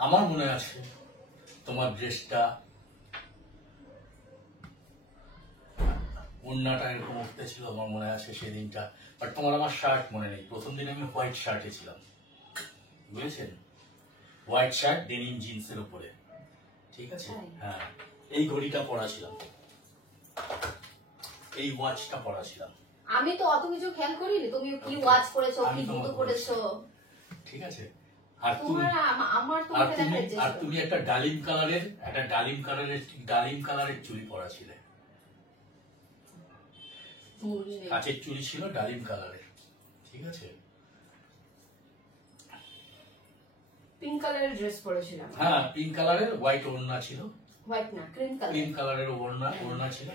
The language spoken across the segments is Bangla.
আমার মনে আছে তোমার ড্রেসটা ওড়নাটা এরকম উঠতে ছিল, আমার মনে আছে সেদিনটা। বাট তোমার আমার শার্ট মনে নেই। প্রথম দিন আমি হোয়াইট শার্টে ছিলাম, বুঝেছেন? হোয়াইট শার্ট ডেনিম জিন্সের উপরে, ঠিক আছে? হ্যাঁ, এই ঘড়িটা পরা ছিলাম, এই ওয়াচটা পরা ছিলাম। আমি তো অত কিছু খেয়াল করিনি তুমি কি ওয়াচ করেছো, কি জুতো পরেছো, ঠিক আছে? আর তুমি একটা ডালিম কালারের চুড়ি পরা ছিলে, কাচের চুড়ি ছিল ডালিম কালারের, ঠিক আছে? পিঙ্ক কালারের ড্রেস পরেছিলাম। হ্যাঁ, পিঙ্ক কালারের হোয়াইট ওড়না ছিল। হোয়াইট না, ক্রিম কালারের ওড়না ছিল,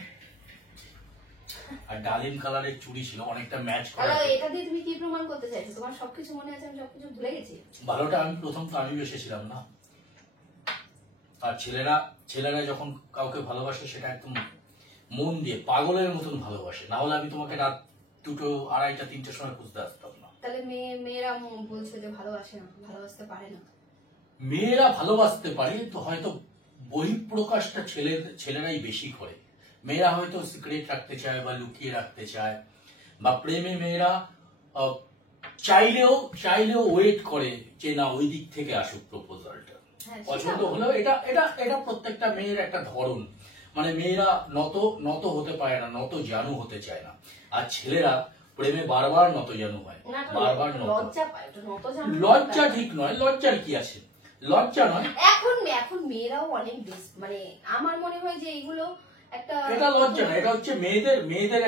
আর ডালিম কালারের চুড়ি ছিল, অনেকটা ম্যাচ করা। এটা দিয়ে তুমি কি প্রমাণ করতে চাইছো? তোমার সবকিছু মনে আছে, আমি সবকিছু ভুলে গেছি? ভালোটা আমি প্রথম তো আমি বেসেছিলাম না। আর ছেলেরা যখন কাউকে ভালোবাসে সেটা একদম মন দিয়ে পাগলের মতন ভালোবাসে, না হলে আমি তোমাকে রাত 2টো, 2:30, 3টের সময় খুঁজতে আসতাম না। তাহলে মেয়েরা বলছে যে ভালোবাসে না, ভালোবাসতে পারে না। মেয়েরা ভালোবাসতে পারে তো হয়তো বহিঃপ্রকাশটা ছেলেরাই বেশি করে। মেয়েরা হয়তো সিক্রেট রাখতে চায় বা লুকিয়ে রাখতে চায়, বা প্রেমে মেয়েরা চাইলেও ওয়েট করে যে না ওই দিক থেকে আসুক প্রপোজালটা, পছন্দ হলেও। এটা প্রত্যেকটা মেয়ের একটা ধরন, মানে মেয়েরা নত হতে পারে না, নত জানু হতে চায় না। আর ছেলেরা প্রেমে বারবার নত জানু হয়, বারবার লজ্জা ঠিক নয়। লজ্জার কি আছে? লজ্জা নয়। এখন মেয়েরাও অনেক বেশি, মানে আমার মনে হয় যে এগুলো এটা লজ্জা না, এটা হচ্ছে মেয়েদের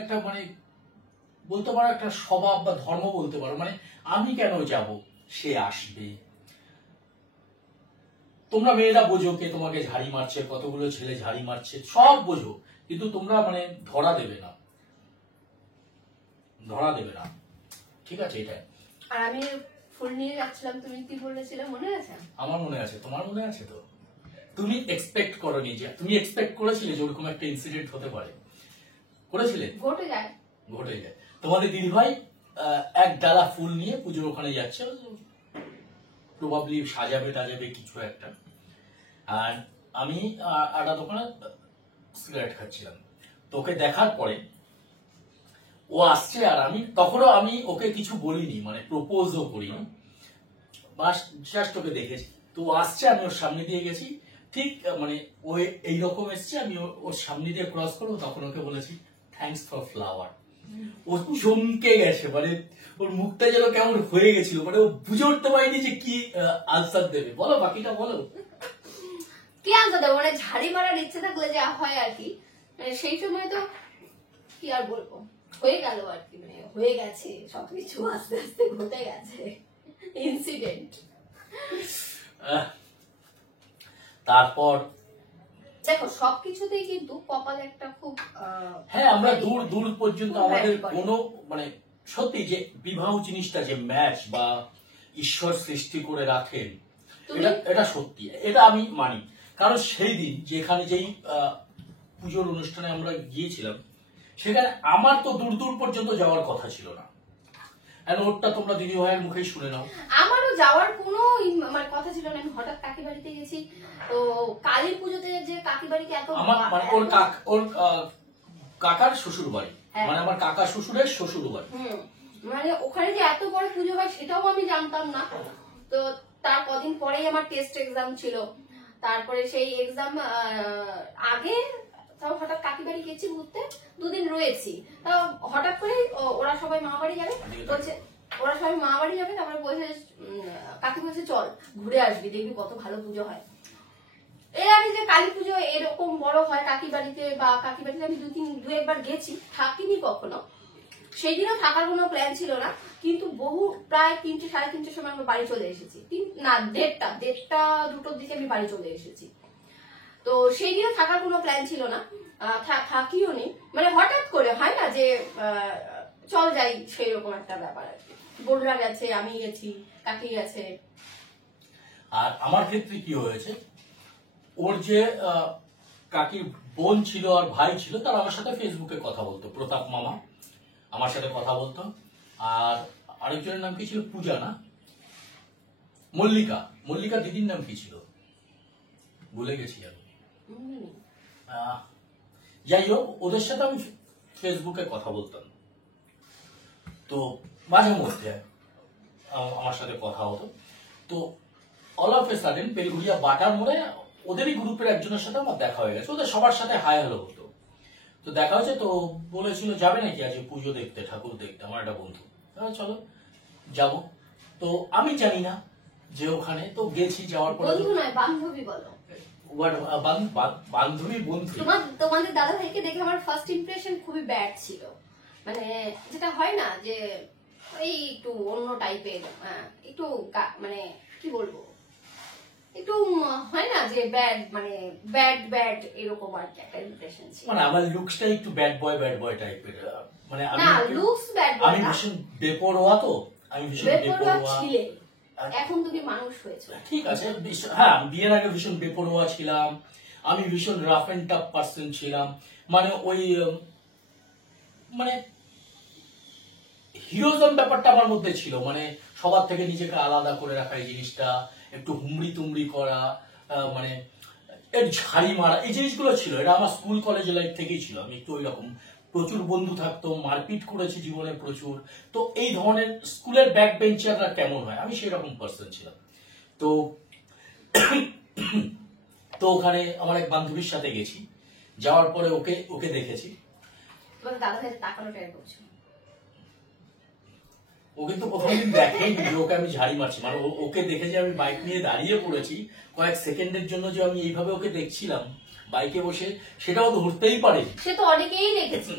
একটা মানে বলতে পারো একটা স্বভাব বা ধর্ম বলতে পারো। মানে আমি কেন যাব, সে আসবে। তোমরা মেয়েরা বোঝো কে তোমাকে ঝাড়ি মারছে, কতগুলো ছেলে ঝাড়ি মারছে, সব বোঝো, কিন্তু তোমরা মানে ধরা দেবে না, ঠিক আছে? এটাই। আর আমি ফুল নিয়ে যাচ্ছিলাম, তুমি কি বলেছিলে মনে আছে? আমার মনে আছে, তোমার মনে আছে তো? তুমি এক্সপেক্ট করোনি, যে তুমি এক্সপেক্ট করেছিলে যে ওরকম একটা ইনসিডেন্ট হতে পারে? করেছিলে? ঘটে যায়। তোমাদের দিদিভাই এক ডালা ফুল নিয়ে পুজোর ওখানে যাচ্ছে, প্রবাবলি সাজাবে কিছু একটা। আর আমি একটা দোকানে সিগারেট খাচ্ছিলাম, তোকে দেখার পরে ও আসছে, আর তখনও আমি ওকে কিছু বলিনি, মানে প্রপোজও করিনি, বাস জাস্ট ওকে দেখেছি। তো ও আসছে, আমি ওর সামনে দিয়ে গেছি, ঠিক মানে ও এইরকম এসছে, আমি ওর সামনে দিয়ে ক্রস করবো, তখন ওকে বলেছি থ্যাঙ্কস ফর ফ্লাওয়ার। ও চমকে গেছে, মানে ওর মুখটা যেন কেমন হয়ে গেছিল, মানে ও বুঝে উঠতে পারেনি যে কি আনসার দেবে। বলো, বাকিটা বলো। কি আনসার দেবো? মানে ঝাড়ি মারার ইচ্ছে থাকলে যা হয় আর কি, মানে সেই সময় তো কি আর বলবো, হয়ে গেল আর কি, মানে হয়ে গেছে সবকিছু, আস্তে আস্তে ঘটে গেছে ইনসিডেন্ট। তারপর দেখো সবকিছুতেই কিন্তু কপাল একটা খুব হ্যাঁ, আমরা দূর পর্যন্ত আমাদের কোনো মানে সত্যি যে বিবাহ জিনিসটা যে ম্যাচ বা ঈশ্বর সৃষ্টি করে রাখেন, এটা সত্যি, এটা আমি মানি। কারণ সেই দিন যেই পুজোর অনুষ্ঠানে আমরা গিয়েছিলাম, সেখানে আমার তো দূর পর্যন্ত যাওয়ার কথা ছিল না। ওরটা তোমরা দিদি ভাইয়ের মুখেই শুনে নাও। আমারও যাওয়ার কোনো মানে কথা ছিল না। আমি হঠাৎ কাকি বাড়িতে গেছি, তো কালী পুজোতে যে কাকি বাড়িতে এত আমার মানে ওর কাকার শ্বশুর বাড়ি, মানে আমার কাকা শ্বশুরের শ্বশুর বাড়ি, মানে ওখানে যে এত বড় পুজো হয় সেটাও আমি জানতাম না। তো তার কদিন পরেই আমার টেস্ট এক্সাম ছিল, তারপরে সেই এক্সাম আগে তাও হঠাৎ কাকি বাড়ি গেছি ঘুরতে, 2 দিন রয়েছি। তাও হঠাৎ করে ওরা সবাই মা বাড়ি যাবে বলছে, তারপরে বলছে কাকি বলছে চল ঘুরে আসবি, দেখবি কত ভালো পুজো হয়। এর আগে যে কালী পুজো এরকম বড় হয় কাকি বাড়িতে, বা কাকি বাড়িতে আমি 2-1বার গেছি, থাকিনি কখনো। সেই দিনও থাকার কোনো প্ল্যান ছিল না, কিন্তু প্রায় 3টে 3:30 সময় আমরা বাড়ি চলে এসেছি। 1:30-2টোর দিকে আমি বাড়ি চলে এসেছি। তো সেই দিনও থাকার কোনো প্ল্যান ছিল না, থাকিও নি, মানে হঠাৎ করে হয় না যে চল যাই, সেই রকম একটা ব্যাপার আর কি। বোনরা গেছে, আমি গেছি, কাকি গেছে। আর আমার ক্ষেত্রে কি হয়েছে, ওর যে কাকির বোন ছিল আর ভাই ছিল, তারা আমার সাথে ফেসবুকে কথা বলতো, প্রতাপ মামা আমার সাথে কথা বলতো, আর আরেকজনের নাম কি ছিল, পূজা না মল্লিকা, মল্লিকা দিদির নাম কি ছিল ভুলে গেছি আমি। যাই হোক, ওদের সাথে আমি ফেসবুকে কথা বলতাম, তো মাঝে মধ্যে আমার সাথে কথা হতো। তো all of a sudden Belgharia butter মোড়ে ওদেরই গ্রুপের একজনের সাথে আমার দেখা হয়ে গেছে, ওদের সবার সাথে হাই হ্যালো হতো। তো দেখা হয়েছে, তো বলেছিল যাবে নাকি আজকে পুজো দেখতে, ঠাকুর দেখতে, আমার একটা বন্ধু, চলো যাব। তো আমি জানি না যে ওখানে, তো গেছি, যাওয়ার পরে বন্ধু নয় বান্ধবী বলো, বান্ধবী বন্ধু। তোমাদের দাদা ভাইকে দেখে আমার ফার্স্ট ইমপ্রেশন খুবই ব্যাড ছিল, মানে যেটা হয় না যে এই একটু অন্য টাইপের, একটু মানে কি বলবো, একটু হয় না যে ব্যাড, মানে ব্যাড এরকম আর কি একটা ইমপ্রেশন ছিল। মানে আমার লুকসটা একটু ব্যাড বয় টাইপের, মানে না লুকস ব্যাড বয়, আমি ভীষণ বেপরোয়া, তো আমি ভীষণ বেপরোয়া ছিলে, এখন তুমি মানুষ হয়েছো। ঠিক আছে, হ্যাঁ বিয়ের আগে ভীষণ বেপরোয়া ছিলাম, আমি ভীষণ রাফ এন্ড টাফ পার্সন ছিলাম, মানে ওই মানে হিরোজম ব্যাপারটা আমার মধ্যে ছিল, মানে সবার থেকে নিজেকে আলাদা করে রাখা, এই জিনিসটা একটু হুমড়ি তুমড়ি করা, মানে এর ঝাড়ি মারা, এই জিনিসগুলো ছিল। এটা আমার স্কুল কলেজ লাইফ থেকেই ছিল। আমি একটু ওই রকম, প্রচুর বন্ধু থাকতো, মারপিট করেছি জীবনে প্রচুর। তো এই ধরনের স্কুলের ব্যাক বেঞ্চাররা কেমন হয়, আমি সেই রকম পার্সন ছিলাম। তো তো ওখানে আমার এক বান্ধবীর সাথে গেছি, যাওয়ার পরে ওকে দেখেছি। তোমার দাদা ভাই তাকানোটা করছো, ও কিন্তু প্রথমদিন দেখেই যে ওকে আমি ঝাড়ি মারছি, মানে ওকে দেখে যে আমি বাইক নিয়ে দাঁড়িয়ে পড়েছি, কয়েক সেকেন্ডের জন্য যে আমি এইভাবে ওকে দেখছিলাম বাইকে বসে, সেটাও ধরতেই পারে। সে তো অনেকেই দেখেছে,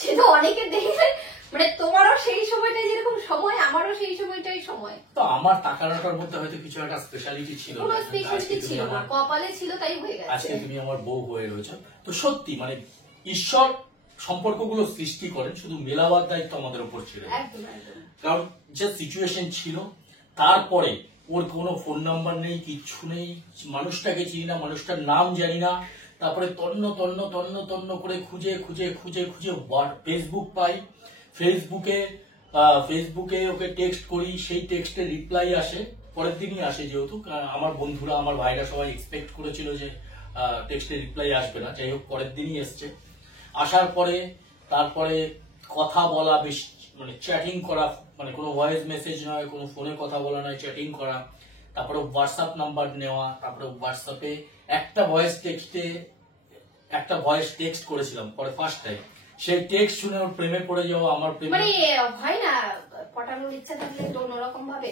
সে তো অনেকে দেখে, মানে তোমারও সেই সময়টাই যেরকম সময়, আমারও সেই সময়টাই সময়। তো আমার তাকানোটার মধ্যে হয়তো কিছু একটা স্পেশালিটি ছিল, কোনো স্পেশালিটি ছিল না, কপালে ছিল তাই হয়ে গেছে। আজকে তুমি আমার বউ হয়ে রয়েছো। তো সত্যি মানে ঈশ্বর সম্পর্কগুলো সৃষ্টি করেন, শুধু মেলাবার দায়িত্ব আমাদের উপর ছিল। একদম একদম। কারণ যে সিচুয়েশন ছিল, তারপরে ওর কোনো ফোন নাম্বার নেই, কিচ্ছু নেই, মানুষটাকে চিনি না, মানুষটার নাম জানি না, তারপরে তন্ন তন্ন তন্ন তন্ন করে খুঁজে খুঁজে খুঁজে খুঁজে ফেসবুক পাই, ফেসবুকে ওকে টেক্সট করি, সেই টেক্সটের রিপ্লাই আসে, পরের দিনই আসে, যেহেতু আমার বন্ধুরা আমার ভাইরা সবাই এক্সপেক্ট করেছিল যে টেক্সটের রিপ্লাই আসবে না, যাই হোক পরের দিনই এসছে। আসার পরে তারপরে কথা বলা, বেশ মানে চ্যাটিং করা, মানে কোনো ভয়েস মেসেজ নয়, কোনো ফোনে কথা বলা নয়, চ্যাটিং করা, তারপরে হোয়াটসঅ্যাপ নাম্বার নেওয়া, তারপরে হোয়াটসঅ্যাপে একটা ভয়েস টেক্সট করেছিলাম পরে ফার্স্ট টাইম, সেই টেক্সট শুনে ওর প্রেমে পড়ে যাওয়া, আমার প্রেমে, মানে হয় না পটানোর ইচ্ছা থাকলে তো অন্যরকম ভাবে,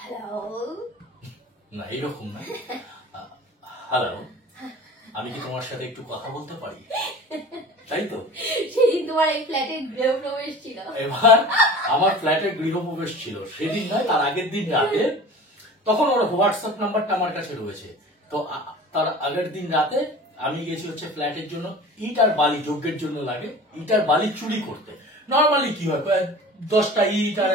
হ্যালো না এইরকম না, হ্যালো আমি কি তোমার সাথে একটু কথা বলতে পারি, তাই তো। সেদিন তোমার এই ফ্ল্যাটে গৃহপ্রবেশ ছিল, এবার আমার ফ্ল্যাটে গৃহপ্রবেশ ছিল, সেদিন নয় তার আগের দিন রাতে, তখন ওর হোয়াটসঅ্যাপ নাম্বারটা আমার কাছে রয়েছে। তো তার আগের দিন রাতে আমি গেছি হচ্ছে ফ্ল্যাটের জন্য, ইট আর বালি যজ্ঞের জন্য লাগে, ইট আর বালি চুরি করতে। নর্মালি কি হয়, 10টা ইট আর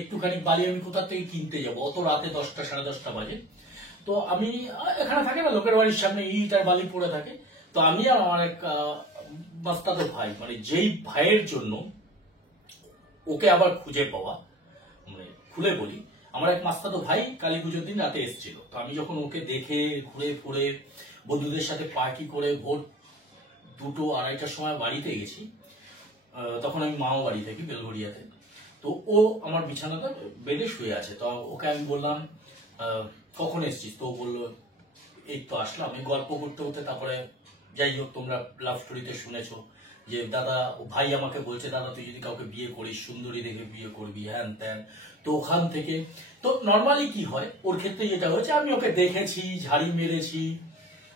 একটুখানি বালি আমি কোথা থেকে কিনতে যাবো, অত রাতে 10টা সাড়ে 10টা বাজে। তো আমি এখানে থাকে না, লোকের বাড়ির সামনে ইট আর বালি পড়ে থাকে। তো আমি আর আমার এক মাস্তাতো ভাই, মানে যেই ভাইয়ের জন্য ওকে আবার খুঁজে পাওয়া, মানে খুলে বলি, আমার এক মাস্তাতো ভাই কালী পুজোর দিন রাতে এসেছিল। তো আমি যখন ওকে দেখে ঘুরে ফুরে বন্ধুদের সাথে পার্টি করে ভোর 2-2-2:30টার সময় বাড়িতে গেছি, তখন আমি মামা বাড়ি থাকি বেলঘরিয়াতে। তো ও আমার বিছানাতে বেডে শুয়ে আছে। তো ওকে আমি বললাম কখন এসছিস, তো বললো এই তো আসলাম। আমি গল্প করতে করতে, তারপরে যাই হোক, তোমরা লাভ স্টোরিতে শুনেছো যে দাদা ভাই আমাকে বলছে, দাদা তুই যদি কাউকে বিয়ে করিস সুন্দরী দেখে বিয়ে করবি, হ্যান ত্যান। তো ওখান থেকে তো নর্মালি কি হয়, ওর ক্ষেত্রে যেটা হয়েছে, আমি ওকে দেখেছি, ঝাড়ি মেরেছি,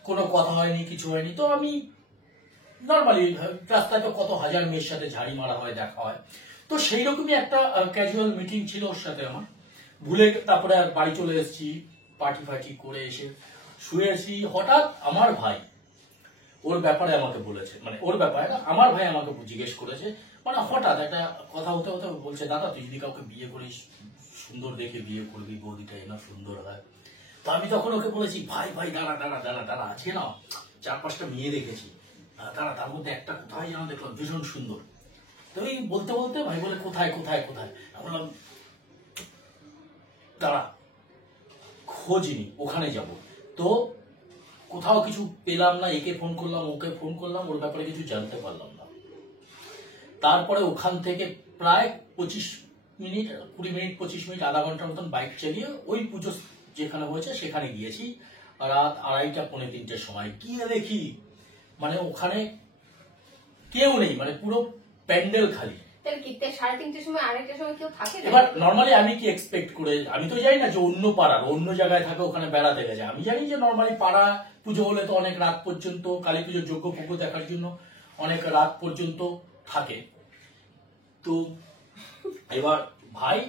কোনো কথা হয়নি, কিছু হয়নি। তো আমি নর্মালি রাস্তায় তো কত হাজার মেয়ের সাথে ঝাড়ি মারা হয়, দেখা হয়। তো সেই রকমই একটা ক্যাজুয়াল মিটিং ছিল ওর সাথে আমার, ভুলে তারপরে আর বাড়ি চলে এসেছি, পার্টি ফার্টি করে এসে শুয়েছি। হঠাৎ আমার ভাই ওর ব্যাপারে আমাকে বলেছে, মানে ওর ব্যাপারে আমার ভাই আমাকে জিজ্ঞেস করেছে, মানে হঠাৎ একটা কথা হতে হতে বলছে, দাদা তুই যদি কাউকে বিয়ে করিস সুন্দর দেখে বিয়ে করবি, বৌদিটা না সুন্দর হয়। তো আমি তখন ওকে বলেছি, ভাই ভাই দাঁড়া দাঁড়া দাঁড়া দাঁড়া, আছে না 4-5টা মেয়ে দেখেছি, দাঁড়া তার মধ্যে একটা কোথায় যেন দেখলাম ভীষণ সুন্দর। তো এই বলতে বলতে ভাই বলে, কোথায় কোথায় কোথায়, বললাম দাঁড়া খোঁজ নি, ওখানে যাব। তো কোথাও কিছু পেলাম না, একে ফোন করলাম, ওকে ফোন করলাম, ওর ব্যাপারে কিছু জানতে পারলাম না। তারপরে ওখান থেকে প্রায় 25 মিনিট, 20 মিনিট, 25 মিনিট, আধা ঘন্টার মতন বাইক চালিয়ে ওই পুজো যেখানে হয়েছে সেখানে গিয়েছি। রাত 2:30 পৌনে 3টের সময় গিয়ে দেখি মানে ওখানে কেউ নেই, মানে পুরো প্যান্ডেল খালি। তাহলে কি 3:30টার সময়, 2:30টার সময় কেউ থাকে না? এবার নর্মালি আমি কি এক্সপেক্ট করে, আমি তো জানি না যে অন্য পাড়ার অন্য জায়গায় থাকে, ওখানে বেড়াতে গেছে। আমি জানি যে নর্মালি পাড়া পুজো হলে তো অনেক রাত পর্যন্ত, কালী পুজোর যজ্ঞ পুজো দেখার জন্য অনেক রাত পর্যন্ত থাকে। তো এবার ভাই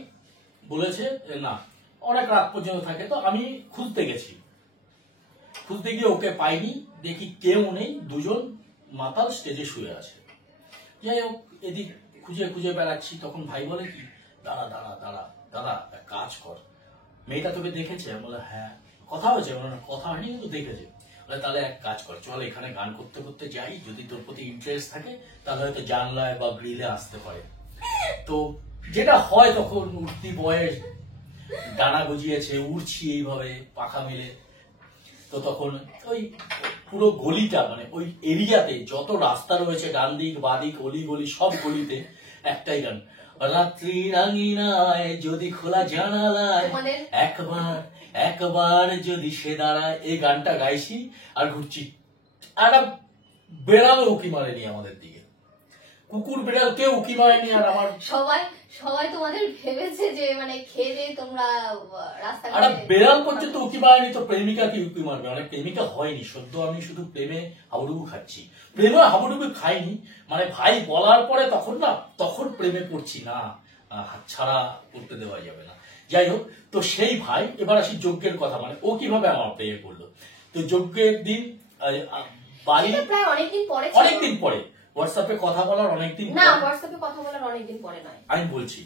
বলেছে না, অনেক রাত পর্যন্ত থাকে। তো আমি খুঁজতে গেছি, খুঁজতে গিয়ে ওকে পাইনি, দেখি কেউ নেই, দুজন মাতাল স্টেজে শুয়ে আছে। যাই হোক, এদিক খুঁজে খুঁজে বেড়াচ্ছি, তখন ভাই বলে কি, দাঁড়া দাঁড়া দাঁড়া দাঁড়া, এক কাজ কর, মেয়েটা তোকে দেখেছে? আমি বলে হ্যাঁ। কথা হয়েছে? কথা হয়নি, কিন্তু দেখেছে। বলে তাহলে এক কাজ কর, চল এখানে গান করতে করতে যাই, যদি তোর প্রতি ইন্টারেস্ট থাকে তাহলে হয়তো জানলায় বা গ্রিলে আসতে পারে। তো যেটা হয় তখন, উঠতি বয়স, ডানা গজিয়েছে, উড়ছি এইভাবে পাখা মেলে। তো তখন ওই পুরো গলিটা, মানে ওই এরিয়াতে যত রাস্তা রয়েছে, ডান দিক বাঁ দিক, অলি গলি, সব গলিতে একটাই গান, রাত্রি রাঙিনায় যদি খোলা জানালায় একবার একবার যদি সে দাঁড়ায়, এই গানটা গাইছি আর ঘুরছি। একটা বেড়ালও উকি মারেনি আমাদের দিকে, কুকুর বিড়াল কেউ উকি মারেনি। আর আমার সবাই তোমাদের ভেবেছে যে মানে খেয়ে দিয়ে তোমরা রাস্তাঘাটে, আর বেড়াল পর্যন্ত উকি মারেনি, তো প্রেমিকা কি উকি মারবে? অনেক প্রেমিকা হয়নি সদ্য, আমি শুধু প্রেমে হাবুডুবু খাচ্ছি। প্রেমে হাবুডুবু খাইনি, মানে ভাই বলার পরে তখন না, তখন প্রেমে পড়ছি না, হাতছাড়া করতে দেওয়া যাবে না। যাই হোক, তো সেই ভাই, এবার আসি যজ্ঞের কথা, মানে ও কিভাবে আমার প্রেমে পড়লো। তো যজ্ঞের দিন বাড়ি প্রায় অনেকদিন পরে হোয়াটসঅ্যাপে কথা বলার অনেকদিন, না হোয়াটসঅ্যাপে কথা বলার অনেকদিন পরে নয়, আমি বলছি।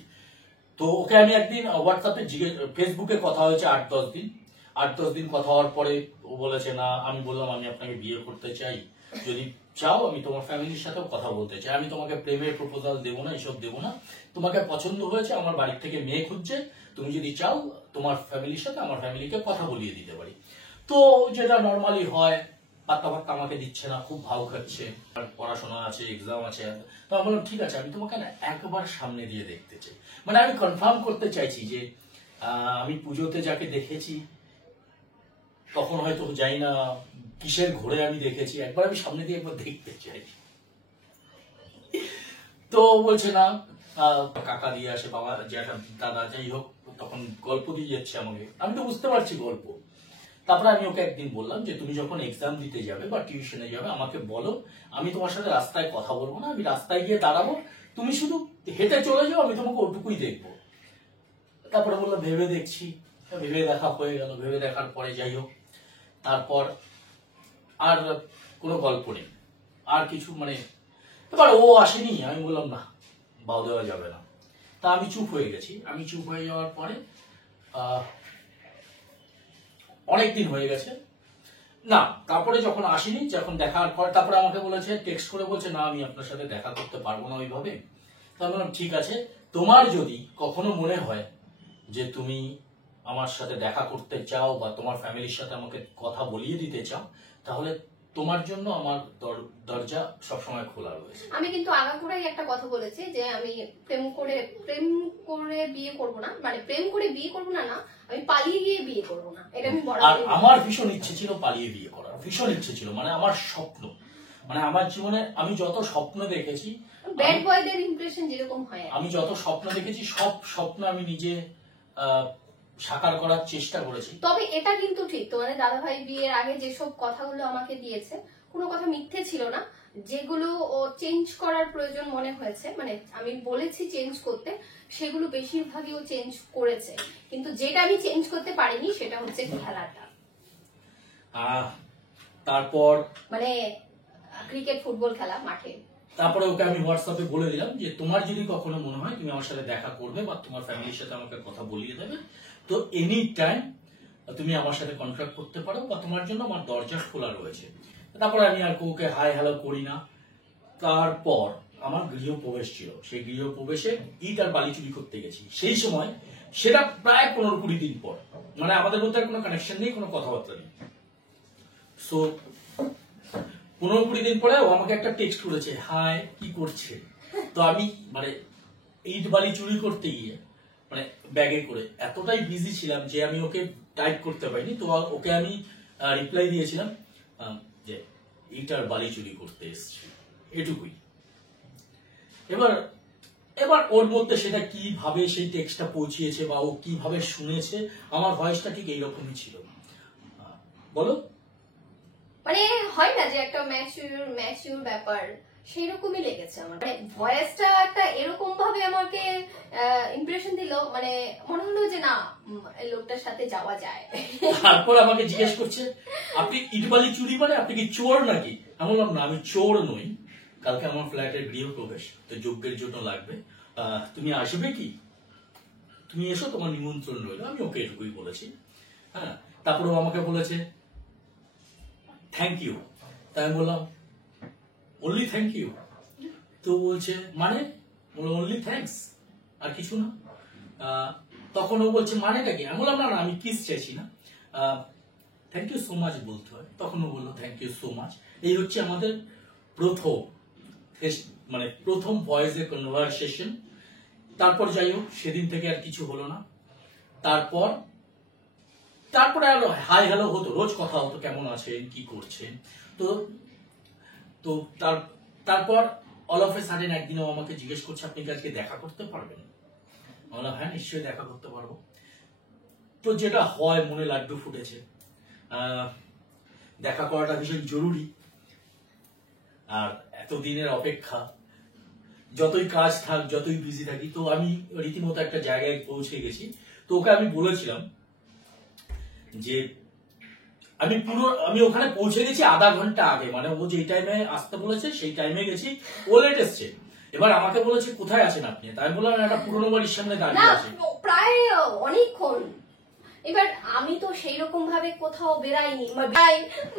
তো ওকে আমি একদিন হোয়াটসঅ্যাপে, ফেসবুকে কথা হয়েছে 8-10 দিন। 8-10 দিন কথা হওয়ার পরে ও বলেছে না। আমি বললাম আমি আপনাকে বিয়ে করতে চাই, যদি চাও আমি তোমার ফ্যামিলির সাথেও কথা বলতে চাই, আমি তোমাকে প্রেমের প্রপোজাল দেবো না, এসব দেবো না। তোমাকে পছন্দ হয়েছে, আমার বাড়ির থেকে মেয়ে খুঁজছে, তুমি যদি চাও তোমার ফ্যামিলির সাথে আমার ফ্যামিলিকে কথা বলিয়ে দিতে পারি। তো যেটা নর্মালি হয়, পাত্তা পাত্তা আমাকে দিচ্ছে না, খুব ভাও খাচ্ছে, আর পড়াশোনা আছে, এক্সাম আছে। তো আমি বললাম ঠিক আছে, আমি তোমাকে না একবার সামনে দিয়ে দেখতে চাই, মানে আমি কনফার্ম করতে চাইছি যে আমি পুজোতে যাকে দেখেছি, তখন হয়তো যাই না কিসের ঘোরে আমি দেখেছি, একবার আমি সামনে দিয়ে একবার দেখতে চাই। তো বলছে না, কাকা দিয়ে আসে, বাবা জ্যাঠা দাদা যাই হোক, তখন গল্প দিয়ে যাচ্ছে আমাকে। আমি তো বুঝতে পারছি গল্প। তারপরে আমি ওকে একদিন বললাম যে তুমি যখন এক্সাম দিতে যাবে বা টিউশনে যাবে, আমাকে বলো, আমি তোমার সাথে রাস্তায় কথা বলবো না, আমি রাস্তায় গিয়ে দাঁড়াবো, তুমি শুধু হেঁটে চলে যাও, আমি তোমাকে ওটুকুই দেখবো। তারপরে বললো ভেবে দেখছি। ভেবে দেখা হয়ে গেল। ভেবে দেখার পরে যাই হোক, তারপর আর কোনো গল্প নেই, আর কিছু, মানে এবার ও আসেনি। আমি বললাম না, বাও দেওয়া যাবে না। তা আমি চুপ হয়ে গেছি। আমি চুপ হয়ে যাওয়ার পরে অনেকদিন হয়ে গেছে না, তারপরে যখন আসেনি, যখন দেখার পর তারপরে আমাকে বলেছে, টেক্সট করে বলছে না আমি আপনার সাথে দেখা করতে পারবো না ওইভাবে। তা আমি বললাম ঠিক আছে, তোমার যদি কখনো মনে হয় যে তুমি আমার সাথে দেখা করতে চাও বা তোমার ফ্যামিলির সাথে আমাকে কথা বলিয়ে দিতে চাও, তাহলে তোমার জন্য আমার দরজা সবসময় খোলা রয়েছে। আমি কিন্তু আগাগোড়াই একটা কথা বলেছি যে আমি প্রেম করে বিয়ে করব না, মানে প্রেম করে বিয়ে করব না, আমি পালিয়ে গিয়ে বিয়ে করব না, এটা আমি বড়। আর আমার ভীষণ ইচ্ছে ছিল পালিয়ে বিয়ে করার, ভীষণ ইচ্ছে ছিল, মানে আমার স্বপ্ন, মানে আমার জীবনে আমি যত স্বপ্ন দেখেছি, ব্যাড বয়দের ইমপ্রেশন যেরকম হয়, আমি যত স্বপ্ন দেখেছি সব স্বপ্ন আমি নিজে সাকার করার চেষ্টা করেছি। তবে এটা কিন্তু ঠিক, তোমাদের দাদা ভাই বিয়ের আগে যেসব কথাগুলো আমাকে দিয়েছে, কোনো কথা মিথ্যে ছিল না। যেগুলো ও চেঞ্জ করার প্রয়োজন মনে হয়েছে, মানে আমি বলেছি চেঞ্জ করতে, সেগুলো বেশিরভাগই ও চেঞ্জ করেছে। কিন্তু যেটা আমি চেঞ্জ করতে পারিনি সেটা হচ্ছে খেলাটা। তারপর মানে ক্রিকেট ফুটবল খেলা মাঠে। তারপরে ওকে আমি হোয়াটসঅ্যাপে বলে দিলাম যে তোমার যদি কখনো মনে হয় তুমি আমার সাথে দেখা করবে বা তোমার ফ্যামিলির সাথে আমাকে কথা বলিয়ে দেবে, তো এনি টাইম তুমি আমার সাথে কন্ট্যাক্ট করতে পারো বা তোমার জন্য আমার দরজা খোলা রয়েছে। তারপরে আমি আর ওকে হাই হ্যালো করি না। তারপর আমার গৃহপ্রবেশ ছিল, সেই গৃহপ্রবেশে ইট আর বালি চুরি করতে গেছি। সেই সময় সেটা প্রায় 15-20 দিন পর, মানে আমাদের মধ্যে কোনো কানেকশন নেই, কোনো কথাবার্তা নেই। সো 15-20 দিন পরে ও আমাকে একটা টেক্সট করেছে, হাই কি করছে। তো আমি মানে ইট বালি চুরি করতে গিয়ে মানে ব্যাগে করে এতটাই বিজি ছিলাম যে আমি ওকে টাইপ করতে পারিনি। তো ওকে আমি রিপ্লাই দিয়েছিলাম যে ইট আর বালি চুরি করতে এসছি, এটুকুই। এবার এবার ওর মধ্যে সেটা কিভাবে সেই টেক্সটটা পৌঁছিয়েছে বা ও কিভাবে শুনেছে, আমার ভয়েসটা ঠিক এইরকমই ছিল। বলো। মানে হয় না যে একটা ম্যাচিউর ব্যাপার, সেই রকমই লেগেছে আমার। মানে ভয়েসটা একটা এরকম ভাবে আমাকে ইমপ্রেশন দিল, মানে মনে হলো যে না এই লোকটার সাথে যাওয়া যায়। তারপর আমাকে জিজ্ঞেস করছে আপনি ইটবালি চুরি মানে আপনি কি চোর নাকি? আমি বললাম না, আমি চোর নই, কালকে আমার ফ্ল্যাটের গৃহপ্রবেশ, তো যজ্ঞের জন্য লাগবে, তুমি আসবে কি? তুমি এসো, তোমার নিমন্ত্রণ রইল। আমি ওকে এটুকুই বলেছি। হ্যাঁ, তারপরে ও আমাকে বলেছে থ্যাংক ইউ। তাই আমি বললাম অনলি থ্যাংক ইউ? তো বলছে মানে? বললো অনলি থ্যাঙ্কস, আর কিছু না। তখন ও বলছে মানেটা কি? আমি বললাম না না, আমি কিস চাইছি না, থ্যাংক ইউ সো মাচ বলতে হয়। তখন ও বললো থ্যাংক ইউ সো মাচ। এই হচ্ছে আমাদের মানে প্রথম ভয়েসের কনভারসেশন। তারপর যাই হোক, সেদিন থেকে আর কিছু হলো না। তারপরে আর হাই হ্যালো হতো, রোজ কথা হতো, কেমন আছেন, কি করছেন। তো তো তারপর অল অফ এ সাডেন একদিন ও আমাকে জিজ্ঞেস করছে আপনি কি আজকে দেখা করতে পারবেন? বললাম হ্যাঁ নিশ্চয়ই দেখা করতে পারবো। তো যেটা হয়, মনে লাড্ডু ফুটেছে, দেখা করাটা ভীষণ জরুরি। আর এতদিনের অপেক্ষা, যতই কাজ থাক, যতই বিজি থাকি, তো আমি রীতিমতো একটা জায়গায় পৌঁছে গেছি। তো ওকে আমি বলেছিলাম যে আমি ওখানে পৌঁছে গেছি আধা ঘন্টা আগে, মানে ও যে টাইমে আসতে বলেছে সেই টাইমে গেছি, ও লেট এসছে। এবার আমাকে বলেছে কোথায় আছেন আপনি? তাই বললাম একটা পুরনো বাড়ির সামনে দাঁড়িয়ে আছি। প্রায় অনেকক্ষণ। এবার আমি তো সেই রকম ভাবে কোথাও বেরাইনি,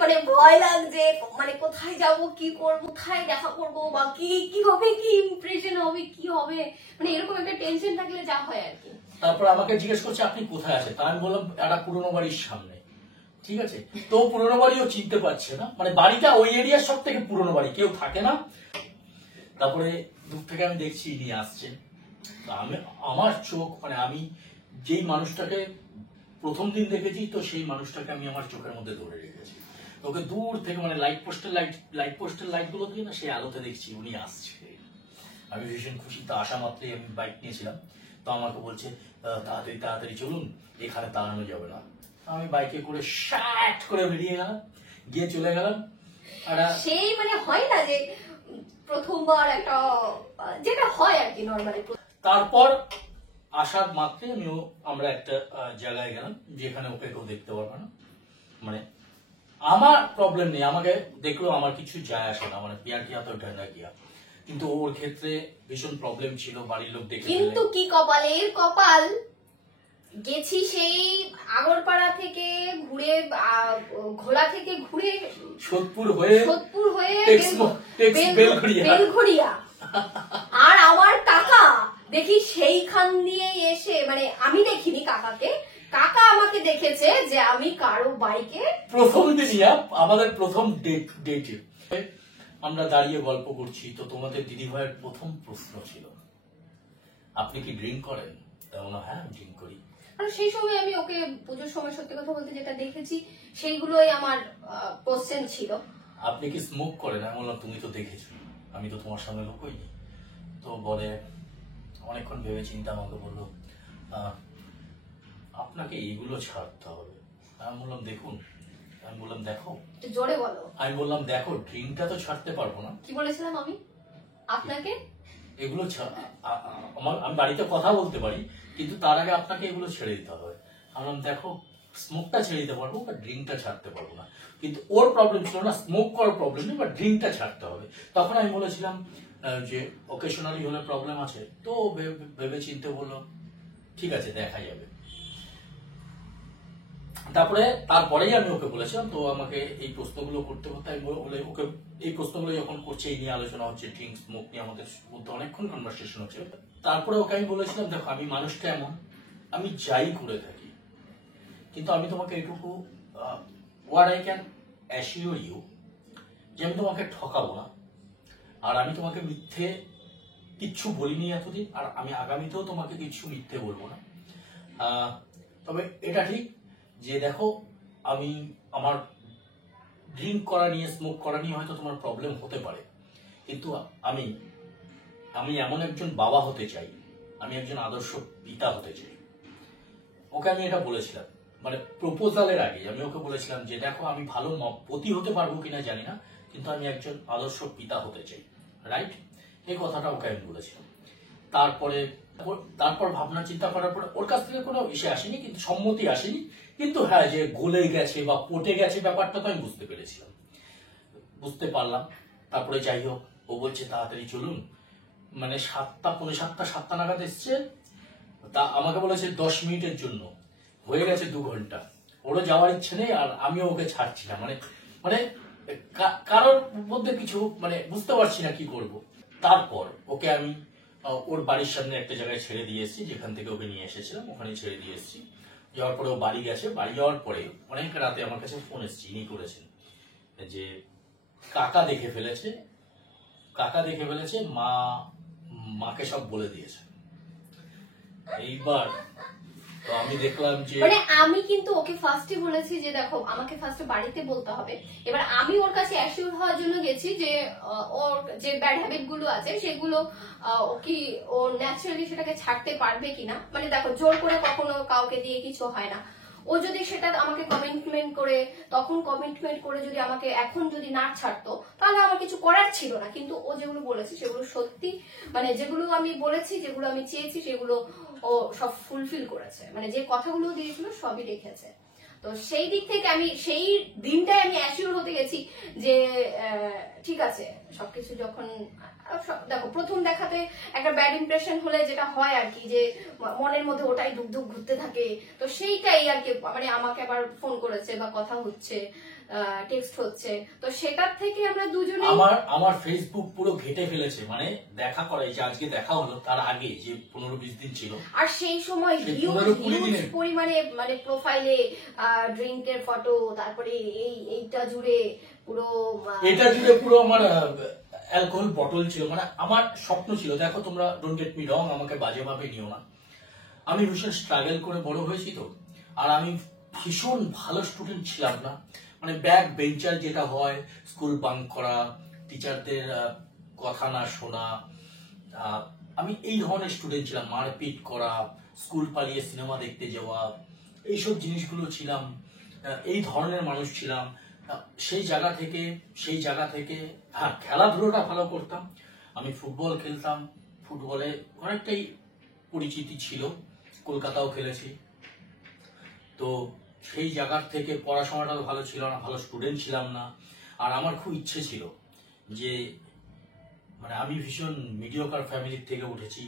মানে ভয় লাগছে, মানে কোথায় যাব, কি করব, কোথায় দেখা করব, বা কি হবে, কি ইমপ্রেশন হবে, কি হবে, মানে এরকম একটা টেনশন থাকলে যা হয় আর কি। তারপর আমাকে জিজ্ঞেস করছে আপনি কোথায় আছেন? তা আমি বললাম একটা পুরনো বাড়ির সামনে। ঠিক আছে, তো পুরনো বাড়িও চিনতে পারছে না, মানে বাড়িটা ওই এরিয়ার সব থেকে পুরনো বাড়ি, কেউ থাকে না। তারপরে দূর থেকে আমি দেখছি ইনি আসছেন। আমার চোখ, মানে আমি যেই মানুষটাকে প্রথম দিন দেখেছি, তো সেই মানুষটাকে আমি আমার চোখের মধ্যে ধরে রেখেছি। ওকে দূর থেকে, মানে লাইট পোস্টের লাইট গুলো দিয়ে না, সেই আলোতে দেখছি উনি আসছে। আমি ভীষণ খুশি। তো আসা মাত্রই আমি বাইক নিয়েছিলাম, তো আমাকে বলছে তাড়াতাড়ি তাড়াতাড়ি চলুন, এখানে দাঁড়ানো যাবে না। আমি বাইকে করে শ্যাট করে বেরিয়ে গেলাম, গিয়ে চলে গেলাম। সেই মানে হয় না যে প্রথমবার একটা যেটা হয় আর কি নরমালি। তারপর আসার মাত্রে আমরা একটা জায়গায় গেলাম যেখানে ওকে কেউ দেখতে পারবে না। মানে আমার প্রবলেম নেই, আমাকে দেখলেও আমার কিছু যায় আসে না, মানে পিয়া কিয়া তো ঢান্ডা কিয়া। কিন্তু ওর ক্ষেত্রে ভীষণ প্রবলেম ছিল, বাড়ির লোক দেখে। কিন্তু কি কপালের কপাল, গেছি সেই আগরপাড়া থেকে ঘুরে, ঘোলা থেকে ঘুরে সোদপুর হয়ে বেলঘড়িয়া। আর আমার কাকা দেখি সেইখান দিয়ে এসে, মানে আমি দেখিনি কাকাকে, কাকা আমাকে দেখেছে যে আমি কারো বাইকে প্রথম দিনই আমাদের প্রথম ডেটে আমরা দাঁড়িয়ে গল্প করছি। তো তোমাদের দিদি ভাইয়ের প্রথম প্রশ্ন ছিল আপনি কি ড্রিঙ্ক করেন? তেমন হ্যাঁ আমি ড্রিঙ্ক করি। আর সেই সময় আমি ওকে পুজোর সময় সত্যি কথা বলতে যেটা দেখেছি সেইগুলোই আমার কোশ্চেন ছিল। আপনি কি স্মোক করেন? আমি বললাম তুমি তো দেখেছো, আমি তো তোমার সামনে লুকোইনি। তো বলে অনেকক্ষণ ভেবে চিন্তা আমাকে বললো আপনাকে এইগুলো ছাড়তে হবে। আমি বললাম দেখুন, আমি বললাম দেখো, জোরে বলো। আমি বললাম দেখো ড্রিঙ্কটা তো ছাড়তে পারবো না। কি বলেছিলাম আমি আপনাকে? এগুলো আমি বাড়িতে কথা বলতে পারি, কিন্তু তার আগে আপনাকে এগুলো ছেড়ে দিতে হবে। আমি দেখো স্মোকটা ছেড়ে দিতে পারবো, বা ড্রিঙ্কটা ছাড়তে পারবো না। কিন্তু ওর প্রবলেম ছিল না স্মোক করার প্রবলেম নেই, বা ড্রিঙ্কটা ছাড়তে হবে। তখন আমি বলেছিলাম যে ওকেশনালি হলে প্রবলেম আছে। তো ভেবে চিন্তে বললো ঠিক আছে দেখা যাবে। তারপরেই আমি ওকে বলেছিলাম, তো আমাকে এই প্রশ্নগুলো করতে করতে আমি বলে ওকে এই প্রশ্নগুলো যখন করছে, এই নিয়ে আলোচনা হচ্ছে, ড্রিঙ্ক স্মোক নিয়ে আমাদের মধ্যে অনেকক্ষণ কনভারসেশন হচ্ছে। তারপরে ওকে আমি বলেছিলাম দেখো আমি মানুষটা এমন, আমি যাই করে থাকি কিন্তু আমি তোমাকে এটুকু what I can assure you যে আমি তোমাকে ঠকাবো না, আর আমি তোমাকে মিথ্যে কিচ্ছু বলিনি এতদিন, আর আমি আগামীতেও তোমাকে কিছু মিথ্যে বলবো না। তবে এটা ঠিক যে দেখো, আমি আমার ড্রিঙ্ক করা নিয়ে, স্মোক করা নিয়ে হয়তো তোমার প্রবলেম হতে পারে, কিন্তু আমি আমি এমন একজন বাবা হতে চাই, আমি একজন আদর্শ পিতা হতে চাই। ওকে আমি এটা বলেছিলাম, মানে প্রপোজালের আগে আমি ওকে বলেছিলাম যে দেখো, আমি ভালো পতি হতে পারবো কিনা জানি না, কিন্তু আমি একজন আদর্শ পিতা হতে চাই, রাইট? এই কথাটা ওকে আমি বলেছিলাম। তারপর ভাবনা চিন্তা করার পর ওর কাছ থেকে কোনো ইসে আসেনি, কিন্তু সম্মতি আসেনি, কিন্তু হ্যাঁ, যে গলে গেছে বা পটে গেছে ব্যাপারটা তো আমি বুঝতে পারলাম। তারপরে যাই হোক, ও বলছে তাড়াতাড়ি চলুন, মানে 7টা, পৌনে 7টা, 7টা নাগাদ এসছে। তা আমাকে বলেছে 10 মিনিটের জন্য, হয়ে গেছে 2 ঘন্টা। ওরও যাওয়ার ইচ্ছে নেই, আর আমিও ওকে ছাড়ছি না, মানে মানে কারোর মধ্যে কিছু মানে বুঝতে পারছি না কি করব। তারপর ওকে আমি ওর বাড়ির সামনে একটা জায়গায় ছেড়ে দিয়ে এসেছি, যেখান থেকে ওকে নিয়ে এসেছিলাম ওখানে ছেড়ে দিয়ে এসেছি। যাওয়ার পরে ও বাড়ি গেছে। বাড়ি যাওয়ার পরে অনেক রাতে আমার কাছে ফোন এসেছে, ইনি করেছেন যে কাকা দেখে ফেলেছে, মাকে সব বলে দিয়েছে। এইবার তো আমি দেখলাম যে মানে আমি কিন্তু ওকে ফার্স্টে বলেছি যে দেখো, আমাকে ফার্স্টে বাড়িতে বলতে হবে। এবার আমি ওর কাছে অ্যাসিওর হওয়ার জন্য গেছি যে ওর যে ব্যাড হ্যাবিট গুলো আছে সেগুলো ও কি ও ন্যাচারালি সেটাকে ছাড়তে পারবে কিনা। মানে দেখো, জোর করে কখনো কাউকে দিয়ে কিছু হয় না। ও যদি সেটা আমাকে কমিটমেন্ট করে যদি আমাকে এখন যদি না ছাড়তো, তাহলে আমার কিছু করার ছিল না। কিন্তু ও যেগুলো বলেছে সেগুলো সত্যি, মানে যেগুলো আমি বলেছি, যেগুলো আমি চেয়েছি, সেগুলো ও সব ফুলফিল করেছে। মানে যে কথাগুলো দিয়েছিল সবই রেখেছে। তো সেই দিক থেকে আমি সেই দিনটাই আমি অ্যাসিওর হতে গেছি যে ঠিক আছে, সবকিছু যখন দেখো, প্রথম দেখাতে একটা ব্যাড ইমপ্রেশন হলে যেটা হয় আর কি, যে মনের মধ্যে ওটাই ধুক ধুক ঘুরতে থাকে। তো সেইটাই আর কি, মানে আমাকে আবার ফোন করেছে বা কথা হচ্ছে, টেক্সট হচ্ছে, তো সেটার থেকে আমরা দুজনে আমার ফেসবুক পুরো ঘেটে ফেলেছে। মানে দেখা করাই যে আজকে দেখা হলো, তার আগে যে 15-20 দিন ছিল, আর সেই সময় হিউজ পরিমাণে মানে প্রোফাইলে ড্রিঙ্কের ফটো, তারপরে এইটা জুড়ে পুরো আমার অ্যালকোহল বটল ছিল। মানে আমার স্বপ্ন ছিল, দেখো তোমরা ডোন্ট গেট মি রং, আমাকে বাজে ভাবে নিও না, আমি ভীষণ স্ট্রাগল করে বড় হয়েছি তো, আর আমি ভীষণ ভালো স্টুডেন্ট ছিলাম না। মানে ব্যাক বেঞ্চার যেটা হয়, স্কুল বাঙ্ক করা, টিচারদের কথা না শোনা, আমি এই ধরনের স্টুডেন্ট ছিলাম। মারপিট করা, স্কুল পালিয়ে সিনেমা দেখতে যাওয়া, এইসব জিনিসগুলো ছিলাম, এই ধরনের মানুষ ছিলাম। সেই জায়গা থেকে হ্যাঁ, খেলাধুলোটা ভালো করতাম। আমি ফুটবল খেলতাম, ফুটবলে অনেকটাই পরিচিতি ছিল, কলকাতাও খেলেছি। তো সেই জায়গার থেকে পড়াশোনাটাও ভালো ছিল না, ভালো স্টুডেন্ট ছিলাম না। আর আমার খুব ইচ্ছে ছিল যে, মানে আমি ভীষণ মিডিওকার ফ্যামিলির থেকে উঠেছি,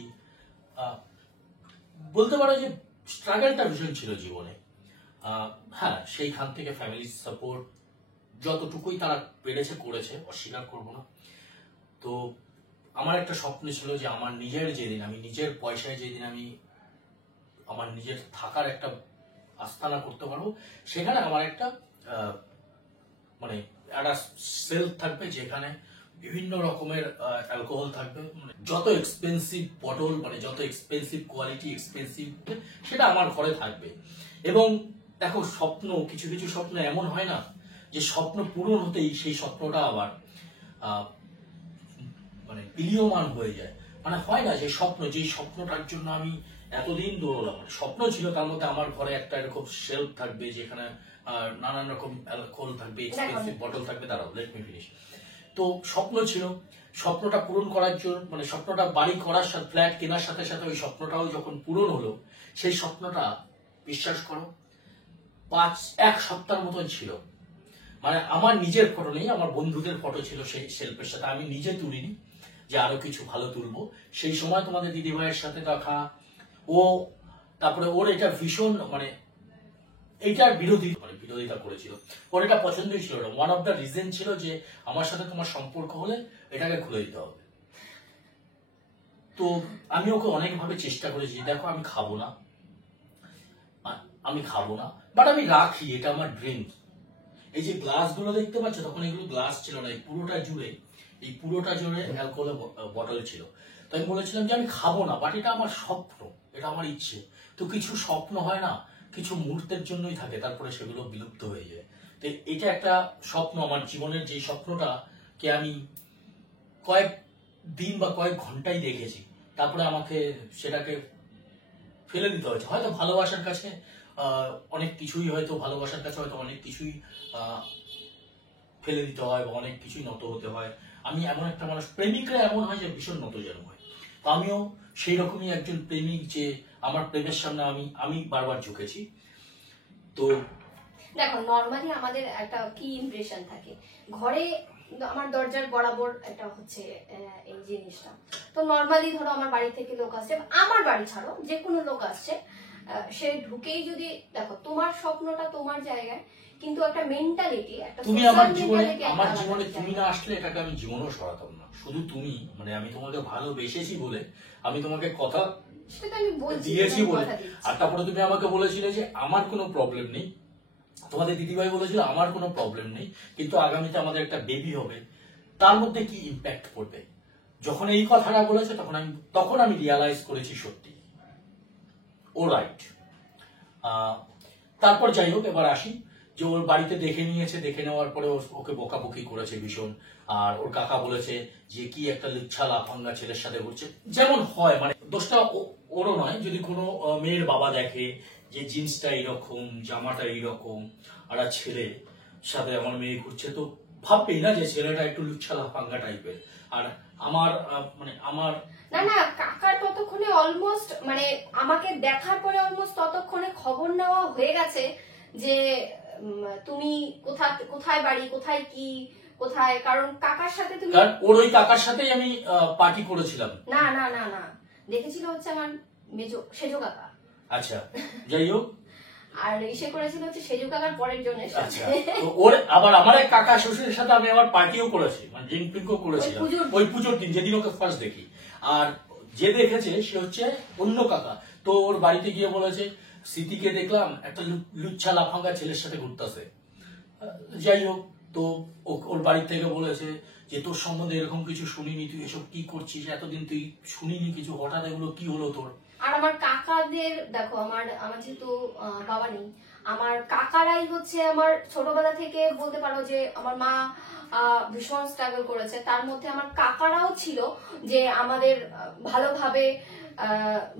বলতে পারো যে স্ট্রাগলটা ভীষণ ছিল জীবনে। হ্যাঁ, সেইখান থেকে ফ্যামিলির সাপোর্ট যতটুকুই তারা পেরেছে করেছে, অস্বীকার করব না। তো আমার একটা স্বপ্ন ছিল যে আমার নিজের যেদিন, আমি নিজের পয়সায় যেদিন আমি আমার নিজের থাকার একটা আস্তানা করতে পারবো, সেখানে আমার একটা মানে একটা সেলফ থাকবে, যেখানে বিভিন্ন রকমের অ্যালকোহল থাকবে, মানে যত এক্সপেন্সিভ বটল, মানে যত এক্সপেন্সিভ কোয়ালিটি, এক্সপেন্সিভ, সেটা আমার ঘরে থাকবে। এবং দেখো, কিছু কিছু স্বপ্ন এমন হয় না যে স্বপ্ন পূরণ হতেই সেই স্বপ্নটা আবার মানে বিলীয়মান হয়ে যায়। মানে হয় না যে যেই স্বপ্নটার জন্য আমি এতদিন দৌড়লাম, স্বপ্ন ছিল তার মধ্যে আমার ঘরে একটা এরকম শেলফ থাকবে, যেখানে নানান রকম অ্যালকোহল থাকবে, এক্সপেন্সিভ বটল থাকবে। দাঁড়াও, লেট মি ফিনিশ। তো স্বপ্ন ছিল, স্বপ্নটা পূরণ করার জন্য, মানে স্বপ্নটা বাড়ি করার সাথে, ফ্ল্যাট কেনার সাথে সাথে ওই স্বপ্নটাও যখন পূরণ হলো, সেই স্বপ্নটা বিশ্বাস করো 1 সপ্তাহের মতন ছিল। মানে আমার নিজের ফটো নেই, আমার বন্ধুদের ফটো ছিল সেই শেলফের সাথে, আমি নিজে তুলিনি যে আরো কিছু ভালো তুলবো। সেই সময় তোমাদের দিদিভাইয়ের সাথে দেখা, তারপরে ওর এটা ভীষণ মানে এইটার বিরোধিতা করেছিল, ওর এটা পছন্দই ছিল না। ওয়ান অফ দ্য রিজন ছিল যে আমার সাথে তোমার সম্পর্ক হলে এটাকে খুলে দিতে হবে। তো আমি ওকে অনেকভাবে চেষ্টা করেছি, দেখো আমি খাবো না, আমি খাবো না, বাট আমি রাখি, এটা আমার ড্রিঙ্ক। এই যে গ্লাসগুলো দেখতে পাচ্ছ, তখন এগুলো গ্লাস ছিল না, এই পুরোটা জুড়ে অ্যালকোহলের বটল ছিল। তো আমি বলেছিলাম যে আমি খাবো না, বাট এটা আমার স্বপ্ন, এটা আমার ইচ্ছে। তো কিছু স্বপ্ন হয় না, কিছু মুহূর্তের জন্যই থাকে, তারপরে সেগুলো বিলুপ্ত হয়ে যায়। তো এটা একটা স্বপ্ন, আমার জীবনের যে স্বপ্নটাকে আমি কয়েক দিন বা কয়েক ঘন্টাই দেখেছি, তারপরে আমাকে সেটাকে ফেলে দিতে হয়েছে। হয়তো ভালোবাসার কাছে অনেক কিছুই ফেলে দিতে হয়, বা অনেক কিছুই নত হতে হয়। আমি এমন একটা মানুষ, প্রেমিকরা এমন হয় যে ভীষণ নত যেন হয়। তো আমিও সেই রকমই একজন প্রেমিক, যে আমার প্রেমের সামনে আমি বারবার ঝুঁকেছি। তো দেখো, নর্মালি আমাদের একটা কি ইমপ্রেশন থাকে, ঘরে আমার দরজার বরাবর একটা হচ্ছে এই জিনিসটা। তো নর্মালি ধরো আমার বাড়ি থেকে লোক আসছে, আমার বাড়ি ছাড়ো যে কোনো লোক আসছে, সে ঢুকেই যদি দেখো, তোমার স্বপ্নটা তোমার জায়গায়, কিন্তু একটা মেন্টালিটি, একটা তুমি social আমার mentality একটা জীবনে আলাদা তুমি জায়গা। না আসলে এটাকে আমি জীবনেও সরাতাম না। শুধু তুমি, মানে আমি তোমাকে ভালোবেসেছি বলে, আমি তোমাকে কথা সেটা তো আমি বলছি, দিয়েছি আমি বলে, কথা দিচ্ছি। আর তারপরে তুমি আমাকে বলেছিলে যে আমার কোনো প্রবলেম নেই, তোমাদের দিদিভাই বলেছিল আমার কোনো প্রবলেম নেই, কিন্তু আগামীতে আমাদের একটা বেবি হবে, তার মধ্যে কি ইম্প্যাক্ট পড়বে। যখন এই কথাটা বলেছে, তখন আমি রিয়ালাইজ করেছি সত্যি ও রাইট। তারপর যাই হোক, এবার আসি যে ওর বাড়িতে দেখে নিয়েছে, দেখে নেওয়ার পরে ওকে বকাবকি করেছে ভীষণ। আর ওর কাকা বলেছে যে কি একটা লিচ্ছা লাফাঙ্গা ছেলের সাথে ঘুরছে, যেমন হয়, মানে দোষটা ওরও নয়। যদি কোনো মেয়ের বাবা দেখে যে জিন্সটা এইরকম, জামাটা এইরকম, আর একটা ছেলে সাথে আমার মেয়ে ঘুরছে, তো ভাববেই না যে ছেলেটা একটু লুচ্ছা লাফাঙ্গা টাইপের। আর আমার না না, কাকার ততক্ষণে অলমোস্ট, মানে আমাকে দেখার পরে অলমোস্ট ততক্ষণে খবর নেওয়া হয়ে গেছে যে তুমি কোথায় বাড়ি, কোথায় কি, কোথায়, কারণ কাকার সাথে তুমি, ওর ওই কাকার সাথেই আমি পার্টি করেছিলাম। না না না না, দেখেছিল হচ্ছে আমার সেজো কাকা। আচ্ছা, যাই হোক, আর ইসে করেছিল হচ্ছে সেজু কাকার পরের জনের সাথে। আচ্ছা, তো ওর আবার আমার এক কাকা শ্বশুরের সাথে আমি আবার পার্টিও করেছি, মানে ড্রিঙ্ক ফ্রিঙ্কও করেছিলাম ওই পুজোর দিন, যেদিন ওকে ফার্স্ট দেখি। আর যে দেখেছে সে হচ্ছে অন্য কাকা। তো ওর বাড়িতে গিয়ে বলেছে স্মৃতিকে দেখলাম একটা লুচ্ছা লাফাঙ্গা ছেলের সাথে ঘুরতেছে। যাই হোক, তো ওর বাড়ি থেকে বলেছে যে তোর সম্বন্ধে এরকম কিছু শুনিনি, তুই এসব কি করছিস, এতদিন তুই শুনিনি কিছু, হঠাৎ এগুলো কি হলো তোর। আর আমার কাকাদের দেখো, আমার যেহেতু বাবা নেই, আমার কাকারাই হচ্ছে আমার ছোটবেলা থেকে বলতে পারো যে আমার মা ভীষণ স্ট্রাগল করেছে, তার মধ্যে আমার কাকারাও ছিল যে আমাদের ভালোভাবে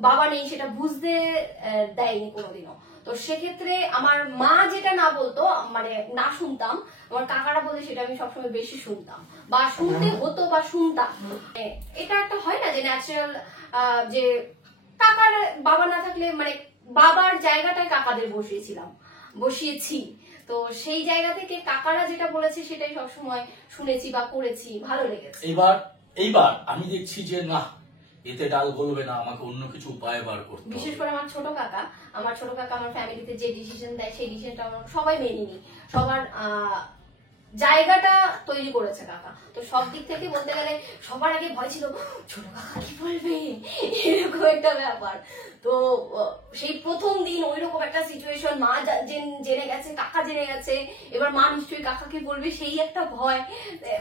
বাবা নেই সেটা বুঝতে দেয়নি কোনোদিনও। তো সেক্ষেত্রে আমার মা যেটা না বলতো, মানে না শুনতাম, আমার কাকারা বলে সেটা আমি সবসময় বেশি শুনতাম, বা শুনতে হতো বা শুনতাম। এটা একটা হয় না যে ন্যাচারাল, যে কাকার বাবা না থাকলে, মানে বাবার জায়গাটায় কাকাদের বসিয়েছি। তো সেই জায়গা থেকে কাকারা যেটা বলেছে সেটাই সবসময় শুনেছি বা করেছি, ভালো লেগেছে। এইবার আমি দেখছি যে না, এতে ডাল গলবে না, আমাকে অন্য কিছু উপায় বার করতে হবে। বিশেষ করে আমার ছোট কাকা আমার ফ্যামিলিতে যে ডিসিশন দেয় সেই ডিসিশনটা আমরা সবাই মেনে নিই। সবার জায়গাটা তৈরি করেছে কাকা। তো সব দিক থেকে বলতে গেলে সবার আগে ভয় ছিল ছোট কাকা কি বলবে, এরকম একটা ব্যাপার। তো সেই প্রথম দিন ওইরকম একটা সিচুয়েশন, মা জেনে গেছে, কাকা জেনে গেছে, এবার মা নিশ্চয়ই কাকাকে বলবে, সেই একটা ভয়,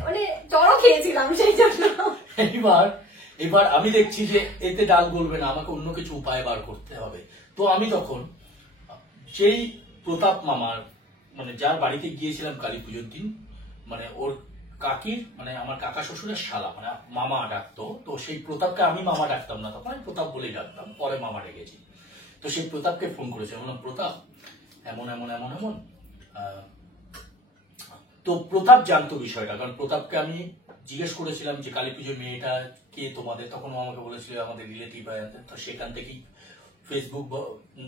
মানে চড়ও খেয়েছিলাম সেই জন্য। এবার আমি দেখছি যে এতে ডাল গলবে না, আমাকে অন্য কিছু উপায় বার করতে হবে। তো আমি তখন সেই প্রতাপ মামার, মানে যার বাড়িতে গিয়েছিলাম কালী পুজোর দিন, মানে ওর কাকির, মানে আমার কাকা শ্বশুরের শালা, মানে মামা ডাকতো। তো সেই প্রতাপকে আমি মামা ডাকতাম না, তখন আমি প্রতাপ বলেই ডাকতাম, পরে মামা ডেকেছি। তো সেই প্রতাপকে ফোন করেছে, বললাম প্রতাপ এমন এমন এমন এমন। তো প্রতাপ জানতো বিষয়টা, কারণ প্রতাপকে আমি জিজ্ঞেস করেছিলাম যে কালী পুজোর মেয়েটা কে তোমাদের, তখন ও আমাকে বলেছিল আমাদের রিলেটিভ। তো সেখান থেকেই ফেসবুক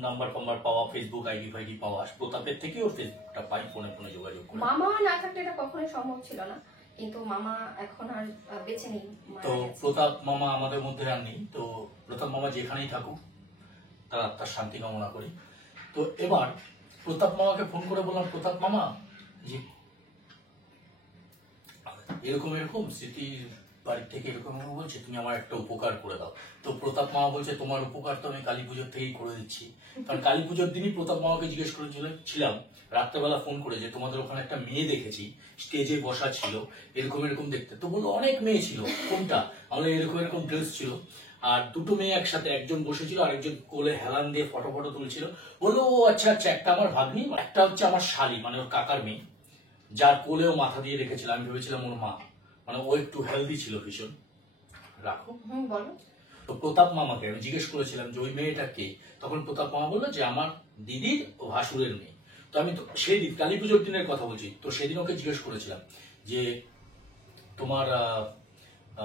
নাম্বার পাওয়া, ফেসবুক আইডি ফাইডি পাওয়া, প্রতাপের থেকে ওর ফেসবুকটা পাই, ফোনে যোগাযোগ করে। মামা না থাকলে এটা কখনোই সম্ভব ছিল না, কিন্তু মামা এখন আর বেঁচে নেই। তো প্রতাপ মামা আমাদের মধ্যে আর নেই। তো প্রতাপ মামা যেখানেই থাকুক, তার আত্মার শান্তি কামনা করি। তো এবার প্রতাপ মামাকে ফোন করে বললাম, প্রতাপ মামা যে এরকম স্মৃতির বাড়ি থেকে এরকম বলছে তুমি আমার একটা উপকার করে দাও। তো প্রতাপ মামা বলছে তোমার উপকার তো আমি কালী পুজোর থেকেই করে দিচ্ছি। কারণ কালী পুজোর দিনই প্রতাপ মামাকে জিজ্ঞেস করেছিলাম রাত্রেবেলা ফোন করে যে তোমাদের ওখানে একটা মেয়ে দেখেছি স্টেজে বসা ছিল এরকম এরকম দেখতে। তো বললো অনেক মেয়ে ছিল, কোনটা? আমাদের এরকম এরকম ড্রেস ছিল আর দুটো মেয়ে একসাথে, একজন বসেছিল আর একজন কোলে হেলান দিয়ে ফটো ফটো তুলছিল। বললো ও আচ্ছা আচ্ছা, একটা আমার ভাগ্নি, একটা হচ্ছে আমার শালি মানে ওর কাকার মেয়ে, যার কোলেও মাথা দিয়ে রেখেছিল। আমি ভেবেছিলাম ওর মা, মানে ও একটু হেলদি ছিল ভীষণ। রাখো। বলো। তো প্রতাপ মামাকে আমি জিজ্ঞেস করেছিলাম যে ওই মেয়েটা কে, তখন প্রতাপ মামা বললো যে আমার দিদির ভাসুরের মেয়ে। তো আমি তো সেই দিন কালী পুজোর দিনের কথা বলছি, তো সেদিন ওকে জিজ্ঞেস করেছিলাম যে তোমার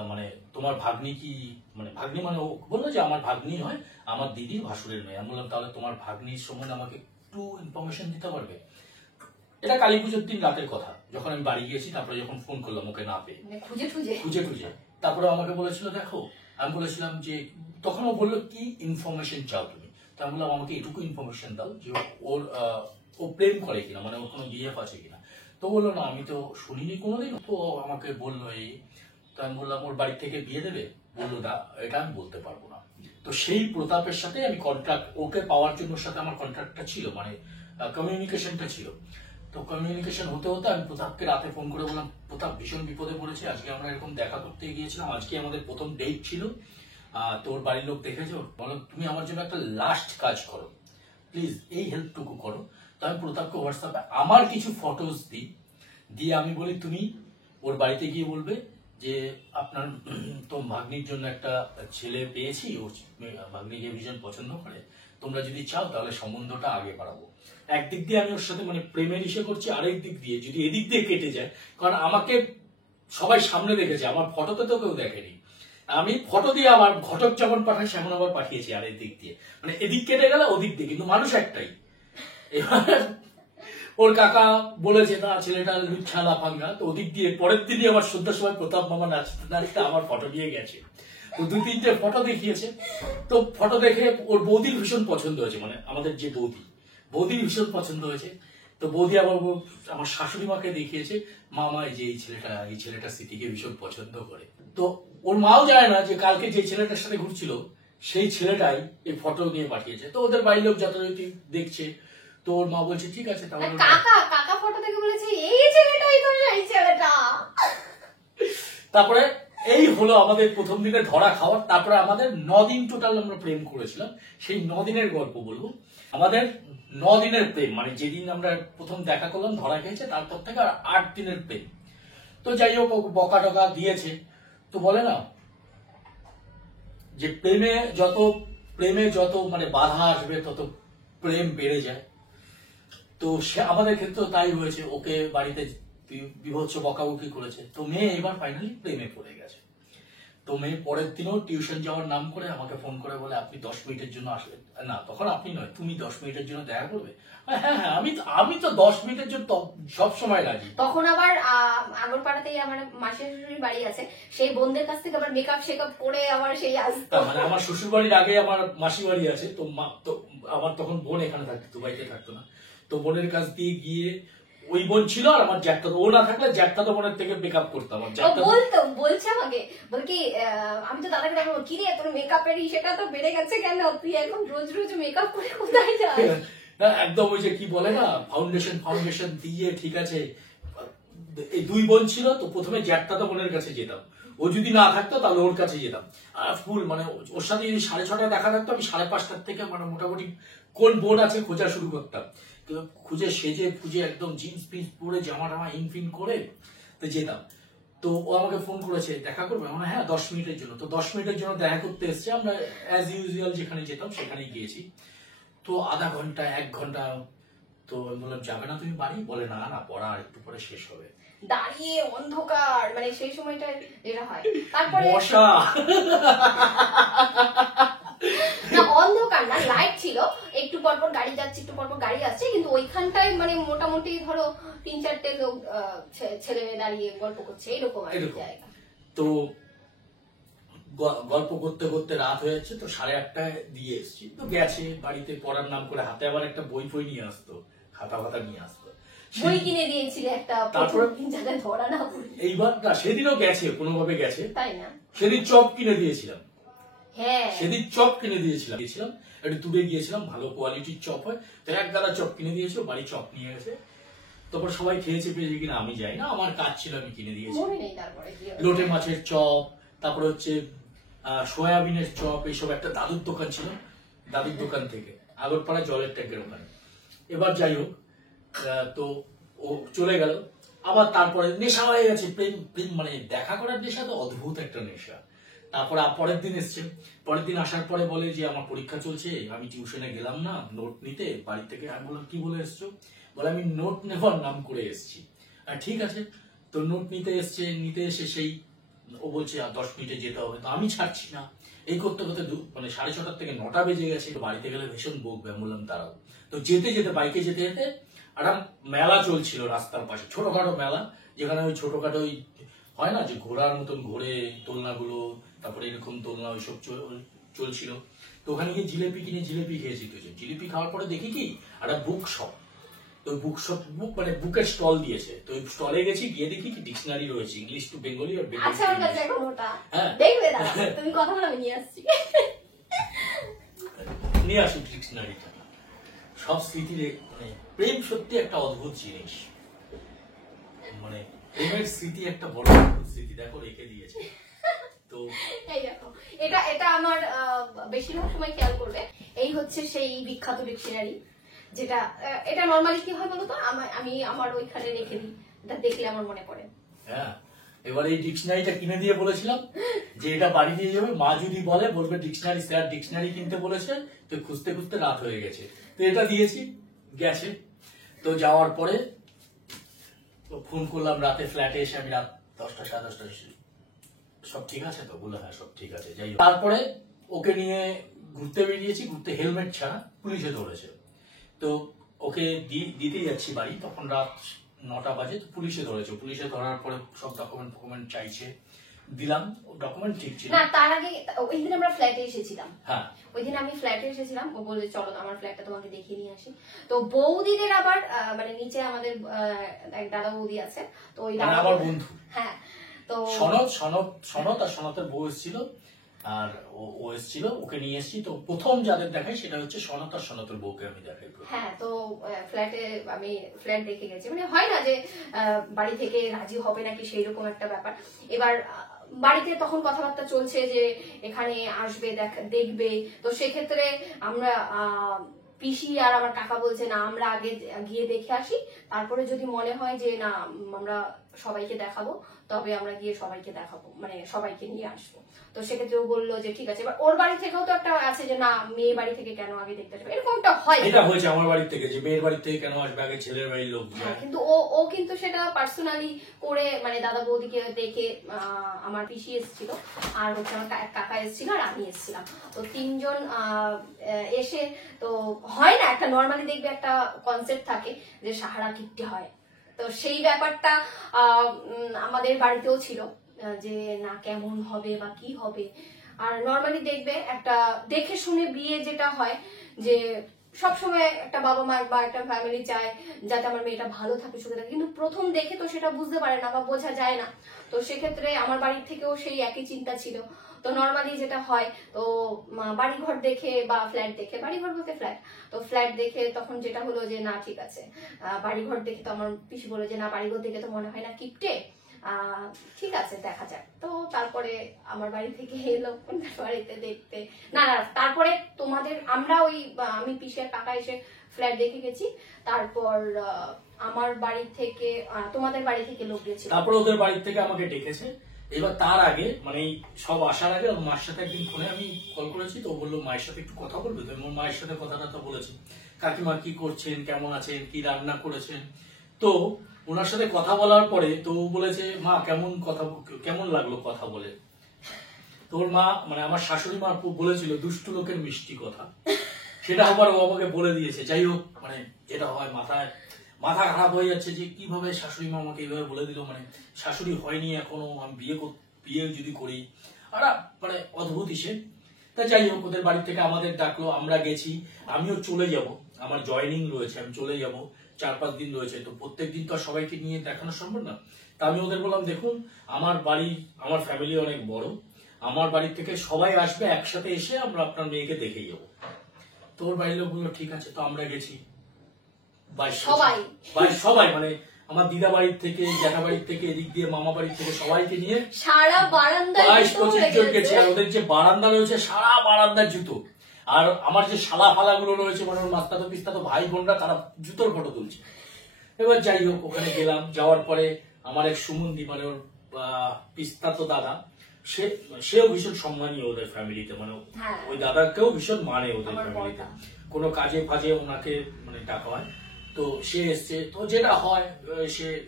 মানে তোমার ভাগ্নি কি, মানে ভাগ্নি মানে ও বললো যে আমার ভাগ্নি হয় আমার দিদির ভাসুরের মেয়ে। আমি বললাম তাহলে তোমার ভাগ্নির সম্বন্ধে আমাকে একটু ইনফরমেশন দিতে পারবে? এটা কালী পুজোর দিন রাতের কথা, যখন আমি বাড়ি গিয়েছি। তারপরে যখন ফোন করলাম ওকে না পেয়ে, খুঁজে খুঁজে খুঁজে খুঁজে, তারপরে আমাকে বলেছিল দেখো, আমি বলেছিলাম যে তখন ও বললো কি ইনফরমেশন চাও তুমি? তা আমি বললাম আমাকে এটুকু ইনফরমেশন দাও যে ওর ও প্রেম করে কিনা, মানে ওর কোনো বিএফ আছে কিনা। তো বললো না আমি তো শুনিনি কোনোদিন। তো আমাকে বললো এই, তো আমি বললাম ওর বাড়ি থেকে বিয়ে দেবে? বললো না এটা আমি বলতে পারবো না। তো সেই প্রতাপের সাথে আমি কন্ট্রাক্ট, ওকে পাওয়ার জন্য ওর সাথে আমার কন্ট্রাক্টটা ছিল, মানে কমিউনিকেশনটা ছিল। তো কমিউনিকেশন হতে হতে আমি প্রতাপকে রাতে ফোন করে বললাম প্রতাপ ভীষণ বিপদে পড়েছে, আজকে আমরা এরকম দেখা করতে গিয়েছিলাম, আজকে আমাদের প্রথম ডেট ছিল। তোর বাড়ির লোক দেখেছো, বলো তুমি আমার জন্য একটা লাস্ট কাজ করো প্লিজ, এই হেল্পটুকু করো। তো আমি প্রতাপকে হোয়াটসঅ্যাপে আমার কিছু ফটোজ দিই, দিয়ে আমি বলি তুমি ওর বাড়িতে গিয়ে বলবে যে আপনার তো ভাগ্নির জন্য একটা ছেলে পেয়েছি, ও ভাগ্নিকে ভীষণ পছন্দ করে, তোমরা যদি চাও তাহলে সম্বন্ধটা আগে বাড়াবো। একদিক দিয়ে আমি ওর সাথে মানে প্রেমের ইসে করছি, আরেক দিক দিয়ে যদি এদিক দিয়ে কেটে যায়, কারণ আমাকে সবাই সামনে দেখেছে, আমার ফটোতে তো কেউ দেখেনি। আমি ফটো দিয়ে আবার ঘটক যেমন পাঠাই সেমন আবার পাঠিয়েছি আরেক দিক দিয়ে, মানে এদিক কেটে গেলে ওদিক দিয়ে, কিন্তু মানুষ একটাই। এবার ওর কাকা বলেছে না ছেলেটা লুচ্ছা লাফাঙ্গা, তো ওদিক দিয়ে পরের দিনই আমার সন্ধ্যার সময় প্রতাপ মামা নাচতে নাচতে আমার ফটো নিয়ে গেছে। তো দুই তিনটে ফটো দেখিয়েছে, তো ফটো দেখে ওর বৌদির ভীষণ পছন্দ হয়েছে, মানে আমাদের যে বৌদির ভীষণ পছন্দ হয়েছে। তো বৌদি আবার আমার শাশুড়ি মাকে দেখিয়েছে, মামা এই যে এই ছেলেটা স্মৃতিকে ভীষণ পছন্দ করে। তো ওর মাও জানে না যে কালকে যে ছেলেটার সাথে ঘুরছিল সেই ছেলেটাই এই ফটো নিয়ে পাঠিয়েছে। তো ওদের বাড়ির লোক যথারীতি দেখছে, তো ওর মা বলছে ঠিক আছে তাহলে। কাকা ফটো থেকে বলেছে এই ছেলেটাই তো সেই ছেলেটা। তারপরে এই হলো আমাদের প্রথম দিনে ধরা খাওয়ার। তারপরে আমাদের 9 দিন টোটাল আমরা প্রেম করেছিলাম। সেই 9 দিনের গল্প বলবো। আমাদের 9 দিনের প্রেম, মানে যেদিন আমরা প্রথম দেখা করলাম ধরা খেয়েছে, তারপর থেকে 8 দিনের প্রেম। তো যাই হোক বকা টকা দিয়েছে। তো বলে না যে প্রেমে যত মানে বাধা আসবে তত প্রেম বেড়ে যায়। তো সে আমাদের ক্ষেত্রেও তাই হয়েছে, ওকে বাড়িতে বিভৎস বকাবকি করেছে। তো মেয়ে এবার ফাইনালি প্রেমে পড়ে গেছে। তো মেয়ে পরের দিনও টিউশন যাওয়ার নাম করে আমাকে ফোন করে বলে আপনি 10 মিনিটের জন্য আসবেন না, তখন আপনি নয় তুমি 10 মিনিটের জন্য দেখা করবে। হ্যাঁ হ্যাঁ আমি তো 10 মিনিটের জন্য সব সময় রাজি। তখন আবার আগরপাড়াতেই আমার মাসির শাশুড়ির বাড়ি আছে, সেই বোনদের কাছ থেকে আবার মেকআপ শেকআপ করে আবার সেই আসতো। মানে আমার শ্বশুর বাড়ির আগে আমার মাসি বাড়ি আছে, তো আমার তখন বোন এখানে থাকতো, দুবাইতে থাকতো না। তো বোনের কাছ দিয়ে গিয়ে ওই বোন ছিল আর আমার জ্যাঠা, ও না থাকলে জ্যাঠা তো বোনের থেকে মেকআপ করতাম। বলছে আমাকে বল কি আমি তো দাদাকে বলবো কি রে তোর মেকআপের সেটা তো বেড়ে গেছে কেন, তুই এখন রোজ রোজ মেকআপ করে কোথায় যাস? একদম ওই যে কি বলে না ফাউন্ডেশন দিয়ে ঠিক আছে। এই দুই বোন ছিল, তো প্রথমে জ্যাঠা তো বোনের কাছে যেতাম, ও যদি না থাকতো তাহলে ওর কাছে যেতাম। আর ফুল মানে ওর সাথে যদি 6:30 দেখা থাকতো, আমি 5:30 থেকে মানে মোটামুটি কোন বোন আছে খোঁজা শুরু করতাম। খুঁজে সেজে খুঁজে একদম জিন্স পিন্স পরে জামা টামা ইনফিন করে তো যেতাম। তো ও আমাকে ফোন করেছে দেখা করবে, মানে হ্যাঁ 10 মিনিটের জন্য। তো 10 মিনিটের জন্য দেখা করতে এসছে, আমরা অ্যাজ ইউজুয়াল যেখানে যেতাম সেখানেই গিয়েছি। তো আধা ঘন্টা 1 ঘন্টা। তো আমি বললাম যাবে না তুমি বাড়ি? বলে না না পড়া আর একটু পরে শেষ হবে। দাঁড়িয়ে অন্ধকার, মানে সেই সময়টা যেটা হয় তারপরে বসা না অন্ধকার না, লাইট ছিল, একটু পরপর গাড়ি যাচ্ছে একটু পরপর গাড়ি আসছে, কিন্তু ওইখানটায় মানে মোটামুটি ধরো 3-4টে লোক ছেলে দাঁড়িয়ে গল্প করছে এরকম আর জায়গা। তো গল্প করতে করতে রাত হয়ে যাচ্ছে, তো 8:30টায় দিয়ে এসছি। তো গেছে বাড়িতে পড়ার নাম করে, হাতে আবার একটা বই ফই নিয়ে আসতো, খাতা নিয়ে আসতো। বই কিনে দিয়েছিলে একটা, তারপরে জায়গায় ধরা না পড়ে। এইবার না, সেদিনও গেছে, কোনোভাবে গেছে, তাই না? সেদিন চপ কিনে দিয়েছিলাম। হ্যাঁ, সেদিন চপ কিনে দিয়েছিলাম, একটু দূরে গিয়েছিলাম, ভালো কোয়ালিটির চপ হয়, তো এক গাদা চপ কিনে দিয়েছিল, বাড়ি চপ নিয়ে গেছে। তারপর সবাই খেয়েছে পেয়েছে কিনা আমি যাই না, আমার কাজ ছিল, আমি কিনে দিয়েছি। মনে নেই তারপরে কি হয়েছে। লোটে মাছের চপ, তারপরে হচ্ছে সয়াবিনের চপ, এইসব একটা দাদুর দোকান ছিল, দাদুর দোকান থেকে আগরপাড়া জলের ট্যাঙ্কের ওখানে। এবার যাই হোক, তো ও চলে গেল। আবার তারপরে নেশা হয়ে গেছে, প্রেম প্রেম মানে দেখা করার নেশা তো অদ্ভুত একটা নেশা। তারপরে পরের দিন এসছে, পরের দিন আসার পরে বলে যে আমার পরীক্ষা চলছে, আমি টিউশনে গেলাম না নোট নিতে বাড়ি থেকে। আমি বললাম কি বলে এসছো? বলে আমি নোট নেবার নাম করে এসছি। ঠিক আছে, তো নোট নিতে এসছে, নিতে এসে সেই ও বলছে 10 মিনিটে যেতে হবে, তো আমি ছাড়ছি না। এই করতে করতে মানে 6:30 থেকে 9টা বেজে গেছে। বাড়িতে গেলে ভীষণ বকবে, আমি বললাম দাঁড়াও। তো যেতে যেতে বাইকে যেতে যেতে একটা মেলা চলছিল রাস্তার পাশে, ছোটখাটো মেলা, যেখানে ওই ছোটখাটো ওই হয় না যে ঘোড়ার মতন ঘোরে দোলনাগুলো, তারপরে এরকম দোলনা ওইসব চলছিল। তো ওখানে গিয়ে জিলেপি কিনে জিলেপি খেয়েছি কিছু। জিলেপি খাওয়ার পরে দেখি কি একটা বুক শপ, তো বুক শপ মানে বুকের স্টল দিয়েছে। তো ওই স্টলে গেছি, গিয়ে দেখি কি ডিকশনারি রয়েছে, ইংলিশ টু বেঙ্গলি আর বেঙ্গলি। আচ্ছা, আমার কাছে এখন ওটা হ্যাঁ, দেখবে দাদা, তুমি কথা বলে আমি নিয়ে আসছি। নিয়ে আসি ডিকশনারিটা। সব স্মৃতির মানে প্রেম সত্যি একটা অদ্ভুত জিনিস, মানে প্রেমের স্মৃতি একটা বড় অদ্ভুত স্মৃতি, দেখো রেখে দিয়েছে। তো এই দেখো, এটা এটা আমার বেশিরভাগ সময় খেয়াল করবে, এই হচ্ছে সেই বিখ্যাত ডিকশনারি, যেটা এটা নরমালি কি হয় বলতো, আমি আমার ওইখানে রেখে দিই, এটা দেখলে আমার মনে পড়ে। হ্যাঁ, এবার এই ডিকশনারিটা কিনে দিয়ে বলেছিলাম যে এটা বাড়ি নিয়ে যাবে, মা যদি বলবে ডিকশনারি স্যার ডিকশনারি কিনতে বলেছে, তো খুঁজতে খুঁজতে রাত হয়ে গেছে, তো এটা দিয়েছি, গেছে। তো যাওয়ার পরে ফোন করলাম রাতে ফ্ল্যাটে এসে, আমি রাত 10টা 10:30 সব ঠিক আছে তো? বলে হ্যাঁ সব ঠিক আছে। যাই হোক, তারপরে ওকে নিয়ে ঘুরতে বেরিয়েছি, ঘুরতে হেলমেট ছাড়া, পুলিশে ধরেছে। তো ওকে দিতে যাচ্ছি বাড়ি, তখন রাত 9টা বাজে, তো পুলিশে ধরেছে। পুলিশে ধরার পরে সব ডকুমেন্ট চাইছে, দিলাম, ডকুমেন্ট ঠিক ছিল না। তার আগে ওই দিন আমরা ফ্ল্যাটে এসেছিলাম। হ্যাঁ, ওই দিন আমি ফ্ল্যাটে এসেছিলাম, ও বলে চলো আমার ফ্ল্যাটটা তোমাকে দেখিয়ে নিয়ে আসি। তো বৌদিদের আবার মানে নিচে আমাদের এক দাদা বৌদি আছে, তো ওই দাদা আমার বন্ধু, হ্যাঁ, তো সনদ আর সনতের বউ এসেছিল, আর ও এসেছিল, ওকে নিয়ে এসেছি। তো প্রথম যাদের দেখাই সেটা হচ্ছে সনত আর সনতের বউকে আমি দেখাই। হ্যাঁ, তো ফ্ল্যাটে আমি ফ্ল্যাট দেখে গেছি, মানে হয় না যে বাড়ি থেকে রাজি হবে নাকি সেই রকম একটা ব্যাপার। এবার বাড়িতে তখন কথাবার্তা চলছে যে এখানে আসবে, দেখবে। তো সেক্ষেত্রে আমরা পিসি আর আমার কাকা বলছে না আমরা আগে গিয়ে দেখে আসি, তারপরে যদি মনে হয় যে না আমরা সবাইকে দেখাবো, তবে আমরা গিয়ে সবাইকে দেখাবো, মানে সবাইকে নিয়ে আসবো। তো সেক্ষেত্রে ও বললো যে ঠিক আছে। এবার ওর বাড়ি থেকেও তো একটা আছে যে না মেয়ে বাড়ি থেকে কেন আগে দেখতে আসবে, এরকমটা হয়। এটা হয়েছে আমার বাড়ি থেকে, যে মেয়ের বাড়ি থেকে কেন আসবে, আগে ছেলের বাড়ির লোক যায়। কিন্তু ও কিন্তু সেটা পার্সোনালি করে, মানে দাদা বৌদিকে দেখে। আমার পিসি এসেছিল, আর হচ্ছে আমার কাকা এসেছিল, আর আমি এসেছিলাম। তো 3জন এসে, তো হয় না একটা নর্মালি দেখবে একটা কনসেপ্ট থাকে যে সাহারা কিট্টি হয়, তো সেই ব্যাপারটা আমাদের বাড়িতেও ছিল যে না কেমন হবে বা কি হবে। আর নর্মালি দেখবে একটা দেখে শুনে বিয়ে যেটা হয়, যে সবসময় একটা বাবা মা বা একটা ফ্যামিলি চায় যাতে আমার মেয়েটা ভালো থাকে, সুখে থাকে, কিন্তু প্রথম দেখে তো সেটা বুঝতে পারে না বা বোঝা যায় না। তো সেক্ষেত্রে আমার বাড়ির থেকেও সেই একই চিন্তা ছিল। তো নর্মালি যেটা হয়, তো বাড়িঘর দেখে বা ফ্ল্যাট দেখে, বাড়িঘর বলতে ফ্ল্যাট, তো ফ্ল্যাট দেখে তখন যেটা হলো যে না ঠিক আছে, বাড়িঘর দেখে তো আমার পিসি বলে যে না বাড়িঘর দেখে তো মনে হয় না কিপটে, ঠিক আছে দেখা যাক। তো তারপরে আমার বাড়ি থেকে এলো বাড়িতে দেখতে, না না তারপরে তোমাদের আমরা ওই আমি পিসি আর কাকা এসে ফ্ল্যাট দেখে গেছি, তারপর আমার বাড়ি থেকে তোমাদের বাড়ি থেকে লোক গেছিল, তারপর ওদের বাড়ি থেকে আমাকে ডেকেছে। এবার তার আগে মানে সব আসার আগে ওর মার সাথে একদিন ফোনে আমি কল করেছি, তো বললো মায়ের সাথে একটু কথা বলবে। তো আমার মায়ের সাথে কথাটা তো বলেছি, কাকিমা কি করছেন, কেমন আছেন, কি রান্না করেছেন। তো ওনার সাথে কথা বলার পরে তো বলেছে মা কেমন লাগলো কথা বলে। তোর মা মানে আমার শাশুড়ি মা বলেছিল দুষ্টু লোকের মিষ্টি কথা, সেটা আবার ও আমাকে বলে দিয়েছে। যাই হোক, মানে এটা হয় মাথা খারাপ হয়ে যাচ্ছে যে কিভাবে শাশুড়ি মা আমাকে এইভাবে বলে দিল, মানে শাশুড়ি হয়নি এখনো, আমি বিয়ে যদি করি, আর মানে অদ্ভুত হিসেব। তা যাই হোক, ওদের বাড়ি থেকে আমাদের ডাকলো, আমরা গেছি, আমিও চলে যাব, আমার জয়েনিং রয়েছে, আমি চলে যাব। 4-5 দিন রয়েছে, তো প্রত্যেক দিন তো আর সবাইকে নিয়ে দেখানো সম্ভব না। তা আমি ওদের বললাম, দেখুন আমার বাড়ি, আমার ফ্যামিলি অনেক বড়, আমার বাড়ি থেকে সবাই আসবে, একসাথে এসে আমরা আপনার মেয়েকে দেখে যাবো। তো ওর বাড়ির লোক বললো ঠিক আছে। তো আমরা গেছি, সবাই মানে আমার দিদা বাড়ির থেকে, জ্যাঠা বাড়ির থেকে, এদিক দিয়ে মামা বাড়ির থেকে সবাইকে নিয়ে সারা বারান্দা 22-25 জন গেছে। আর ওদের যে বারান্দা রয়েছে, সারা বারান্দার জুতো। আর আমার যে শালা ফালা গুলো রয়েছে, মানে ওর মাস্তাতো পিস্তাতো ভাই বোনরা, তারা জুতোর ফটো তুলছে। এবার যাই হোক, ওখানে গেলাম। যাওয়ার পরে আমার এক সুমন্দি, মানে ওর পিস্তাতো দাদা, সেও ভীষণ সম্মানীয় ওদের ফ্যামিলিতে, মানে ওই দাদাকেও ভীষণ মানে ওদের ফ্যামিলিতে। কোনো কাজে ফাজে ওনাকে মানে ডাকা হয়। তো সে এসছে, তো যেটা হয়,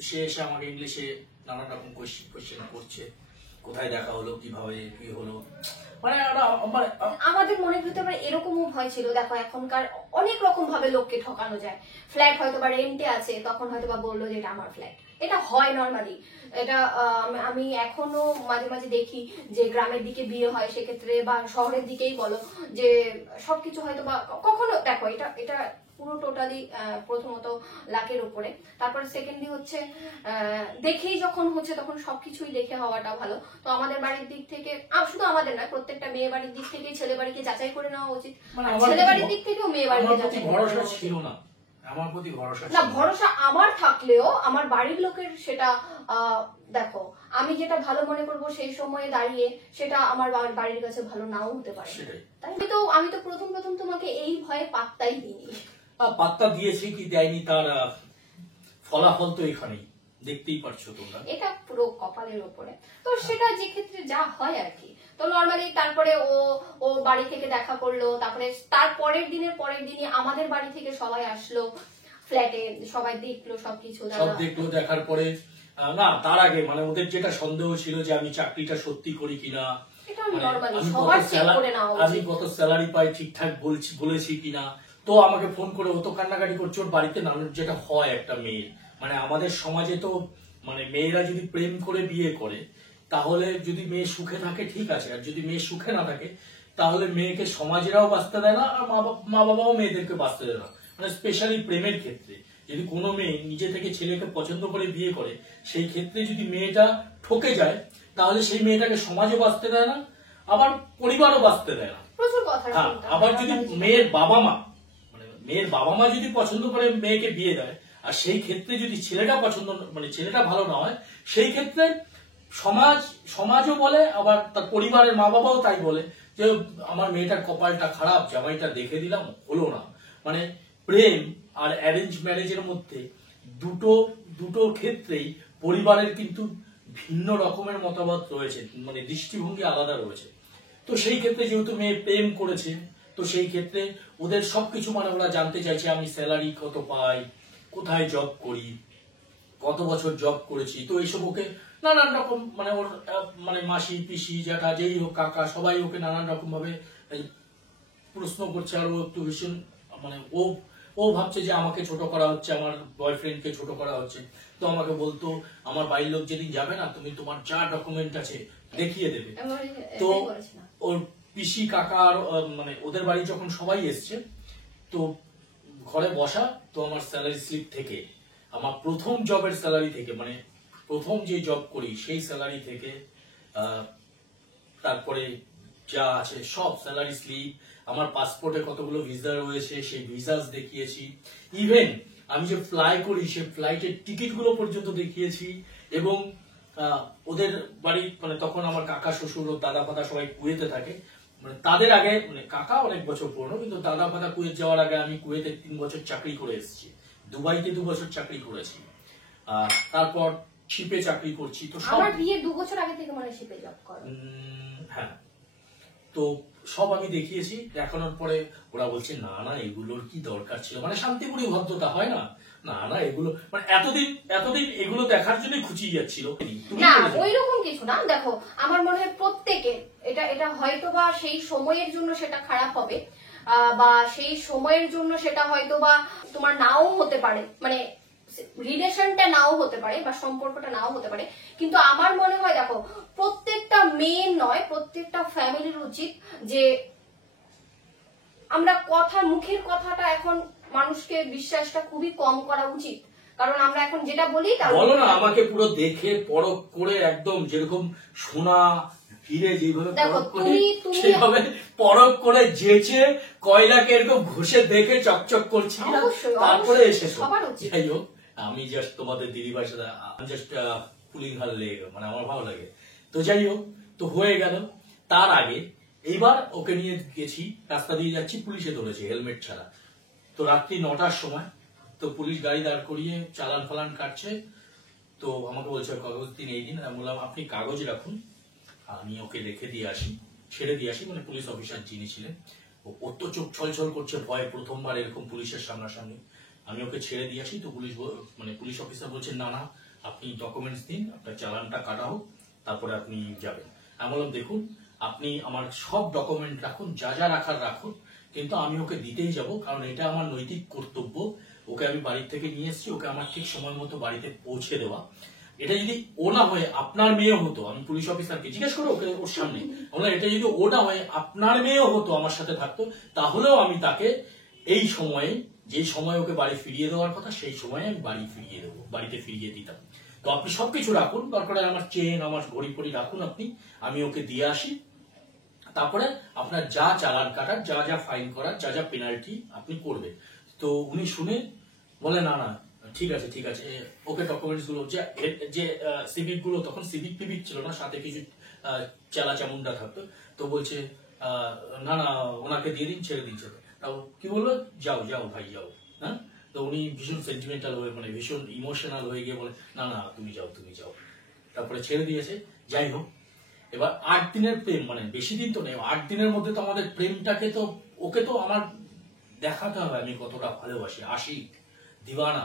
সে এসে আমাকে ইংলিশে নানান রকম কোয়েশ্চেন করছে, কোথায় দেখা হলো, কিভাবে কি হলো। মানে আমাদের মনের ভিতরে এরকমও ভয় ছিল। দেখো এখনকার অনেক রকম ভাবে লোককে ঠকানো যায়। ফ্ল্যাট হয়তো বা রেন্টে আছে, তখন হয়তো বা বললো যে এটা আমার ফ্ল্যাট। এটা হয় নর্মালি। এটা আমি এখনো মাঝে মাঝে দেখি যে গ্রামের দিকে বিয়ে হয়, সেক্ষেত্রে বা শহরের দিকেই বলো, যে সবকিছু হয়তো বা কখনো দেখো এটা পুরো টোটালি প্রথমত লাকের উপরে, তারপর সেকেন্ডলি হচ্ছে দেখেই যখন হচ্ছে তখন সবকিছুই দেখে হওয়াটা ভালো। তো আমাদের বাড়ির দিক থেকে, শুধু আমাদের না, প্রত্যেকটা মেয়ে বাড়ির দিক থেকে ছেলে বাড়িকে যাচাই করে নেওয়া উচিত, ছেলে বাড়ির দিক থেকেও মেয়ে বাড়িকে যাচাই করে নেওয়া উচিত। ছিল না আমার প্রতি ভরসা, না ভরসা আমার থাকলেও আমার বাড়ির লোকের সেটা দেখো, আমি যেটা ভালো মনে করব সেই সময়ে দাঁড়িয়ে সেটা আমার বাড়ির কাছে ভালো নাও হতে পারে। তাই তো আমি তো প্রথম তোমাকে এই ভয়ে পাত্তাই দিইনি। পাত্তা দিয়েছি কি দেয়নি তার ফলাফল তো এখানেই দেখতেই পারছো তোমরা, এটা পুরো কপালের উপরে। তো সেটা যে ক্ষেত্রে যা হয় আর কি। তো নর্মালি তারপরে ও বাড়ি থেকে দেখা করলো, তারপরে তার পরের দিনই আমাদের বাড়ি থেকে সবাই আসলো ফ্ল্যাটে, সবাই দেখলো সবকিছু, সব দেখলো। দেখার পরে না, তার আগে মানে ওদের যেটা সন্দেহ ছিল যে আমি চাকরিটা সত্যি করি কিনা, আমি কত স্যালারি পাই ঠিকঠাক বলেছি কিনা। তো আমাকে ফোন করে ও তো কান্নাকাটি করছে ওর বাড়িতে নানুর, যেটা হয় একটা মেয়ে, মানে আমাদের সমাজে তো মানে মেয়েরা যদি প্রেম করে বিয়ে করে, তাহলে যদি মেয়ে সুখে থাকে ঠিক আছে, আর যদি মেয়ে সুখে না থাকে তাহলে মেয়েকে সমাজেরাও বাঁচতে দেয় না, আর মা বাবাও মেয়েদেরকে বাঁচতে দেয় না। মানে স্পেশালি প্রেমের ক্ষেত্রে যদি কোনো মেয়ে নিজে থেকে ছেলেকে পছন্দ করে বিয়ে করে, সেই ক্ষেত্রে যদি মেয়েটা ঠকে যায়, তাহলে সেই মেয়েটাকে সমাজও বাঁচতে দেয় না, আবার পরিবারও বাঁচতে দেয় না। হ্যাঁ, আবার যদি মেয়ের বাবা মা যদি পছন্দ করে মেয়েকে বিয়ে দেয়, আর সেই ক্ষেত্রে যদি ছেলেটা ভালো না হয়, সেই ক্ষেত্রে সমাজও বলে, আবার তার পরিবারের মা বাবাও তাই বলে যে আমার মেয়েটার কপালটা খারাপ, জামাইটা দেখে দিলাম হলো না। মানে প্রেম আর অ্যারেঞ্জ ম্যারেজের মধ্যে দুটো ক্ষেত্রেই পরিবারের কিন্তু ভিন্ন রকমের মতামত রয়েছে, মানে দৃষ্টিভঙ্গি আলাদা রয়েছে। তো সেই ক্ষেত্রে যেহেতু মেয়ে প্রেম করেছে, তো সেই ক্ষেত্রে ওদের সবকিছু মানে ওরা জানতে চাইছে আমি স্যালারি কত পাই, কোথায় জব করি, কত বছর জব করেছি। তো এইসব ওকে নানান রকম মানে ওর মানে মাসি পিসি জ্যাঠা যেই হোক কাকা সবাই ওকে নানান রকম ভাবে প্রশ্ন করছে। আর ও একটু ভীষণ মানে ও ভাবছে যে আমাকে ছোট করা হচ্ছে, আমার বয়ফ্রেন্ডকে ছোট করা হচ্ছে। তো আমাকে বলতো আমার বাড়ির লোক যেদিন যাবে না, তুমি তোমার যা ডকুমেন্ট আছে দেখিয়ে দেবে। তো ওর পিসি কাকা আর মানে ওদের বাড়ি যখন সবাই এসছে, তো ঘরে বসা, তো আমার স্যালারি স্লিপ থেকে, আমার প্রথম জবের স্যালারি থেকে, মানে প্রথম যে জব করি সেই স্যালারি থেকে, তারপরে যা আছে সব স্যালারি স্লিপ, আমার পাসপোর্টে কতগুলো ভিসা রয়েছে সেই ভিসাস দেখিয়েছি, ইভেন আমি যে ফ্লাই করি সেই ফ্লাইটের টিকিট গুলো পর্যন্ত দেখিয়েছি। এবং ওদের বাড়ি মানে তখন আমার কাকা শ্বশুর ও দাদা ফাদা সবাই কুয়েতে থাকে, মানে তাদের আগে মানে কাকা অনেক বছর পুরনো, কিন্তু দাদা ফাদা কুয়েত যাওয়ার আগে আমি কুয়েতে 3 বছর চাকরি করে এসেছি, দুবাইতে 2 বছর চাকরি করেছি, তারপর শিপে চাকরি করছি। তো আমার বিয়ে 2 বছর আগে থেকে মানে শিপে জব করো। হ্যাঁ, তো সব আমি দেখিয়েছি। দেখানোর পরে ওরা বলছে না না এগুলোর কি দরকার ছিল, মানে শান্তিপুরি ভদ্রতা হয় না, না না এগুলো মানে এতদিন এগুলো দেখার জন্য খুঁচিয়ে যাচ্ছিল না, ওইরকম কিছু না। দেখো আমার মনে হয় প্রত্যেকে এটা হয়তো বা সেই সময়ের জন্য সেটা খারাপ হবে, বা সেই সময়ের জন্য সেটা হয়তো বা তোমার নাও হতে পারে, মানে রিলেশনটা নাও হতে পারে বা সম্পর্কটা নাও হতে পারে। কিন্তু আমার মনে হয় দেখো প্রত্যেকটা মেয়ের নয়, প্রত্যেকটা ফ্যামিলির উচিত যে আমরা মুখের কথাটা এখন মানুষকে বিশ্বাসটা খুবই কম করা উচিত, কারণ আমরা এখন যেটা বলি বলো না, আমাকে পুরো দেখে পরখ করে একদম যেরকম সোনা হিরে যেভাবে পরখ করে সেভাবে পরখ করে যেচে কয়লাকে এরকম ঘষে দেখে চকচক করছি না, তারপরে এসেছো। যাই হোক, আমি জাস্ট তোমাদের দিদিভাইয়ের সাথে জাস্ট পুলিং হাল লেগে গেল, মানে আমার ভালো লাগে। তো যাই হোক, তো হয়ে গেল। তার আগে এইবার ওকে নিয়ে গেছি, রাস্তা দিয়ে যাচ্ছি, পুলিশে ধরেছে হেলমেট ছাড়া। তো রাত্রি 9টার সময় তো পুলিশ গাড়ি দাঁড় করিয়ে চালান ফালান কাটছে। তো আমাকে বলছে কাগজ দিন, এই দিন। আমি বললাম আপনি কাগজ রাখুন, আমি ওকে রেখে দিয়ে আসি, ছেড়ে দিয়ে আসি। মানে পুলিশ অফিসার যিনি ছিলেন, ওর তো চোখ ছলছল করছে ভয়ে, প্রথমবার এরকম পুলিশের সামনাসামনি। আমি ওকে ছেড়ে দিয়ে আসি। তো মানে পুলিশ অফিসার বলছে না না, আপনি ডকুমেন্টস দিন, আপনার চালানটা কাটা হোক, তারপরে আপনি যাবেন। আমি বললাম দেখুন, আপনি আমার সব ডকুমেন্ট রাখুন, যা যা রাখার রাখুন, কিন্তু আমি ওকে দিতেই যাব, কারণ এটা আমার নৈতিক কর্তব্য। ওকে আমি বাড়ি থেকে নিয়ে এসেছি, ওকে আমার ঠিক সময় মতো বাড়িতে পৌঁছে দেওয়া। এটা যদি ও না হয়ে আপনার মেয়ে হতো, আমি পুলিশ অফিসারকে জিজ্ঞেস করো ওকে, ওর সামনে বললাম এটা যদি ও না হয়ে আপনার মেয়েও হতো, আমার সাথে থাকতো, তাহলেও আমি তাকে এই সময়ে, যে সময় ওকে বাড়ি ফিরিয়ে দেওয়ার কথা, সেই সময়ে আমি বাড়ি ফিরিয়ে দেবো, বাড়িতে ফিরিয়ে দিতাম। তো আপনি সবকিছু রাখুন, দরকার আমার চেন, আমার ঘড়ি ফড়ি রাখুন আপনি, আমি ওকে দিয়ে আসি। তারপরে আপনার যা চালান কাটার, যা যা ফাইন করার, যা যা পেনাল্টি আপনি করবেন। তো উনি শুনে বলে না না ঠিক আছে ঠিক আছে, ওকে ডকুমেন্টস গুলো, যে সিভিক গুলো, তখন সিভিক ফিভিক ছিল না, সাথে কিছু চেলা চামুন্ডা থাকতো। তো বলছে না না, ওনাকে দিয়ে দিন, ছেড়ে দিন। তাও কি বললো, যাও যাও ভাই যাও। হ্যাঁ, তো উনি ভীষণ সেন্টিমেন্টাল হয়ে, মানে ভীষণ ইমোশনাল হয়ে গিয়ে বলে না না তুমি যাও তুমি যাও। তারপরে ছেড়ে দিয়েছে। যাই হোক, এবার 8 দিনের প্রেম, মানে বেশি দিন তো নেই, 8 দিনের মধ্যে তো আমাদের প্রেমটাকে তো, ওকে তো আমার দেখাতে হবে আমি কতটা ভালোবাসি, আশিক দিওয়ানা।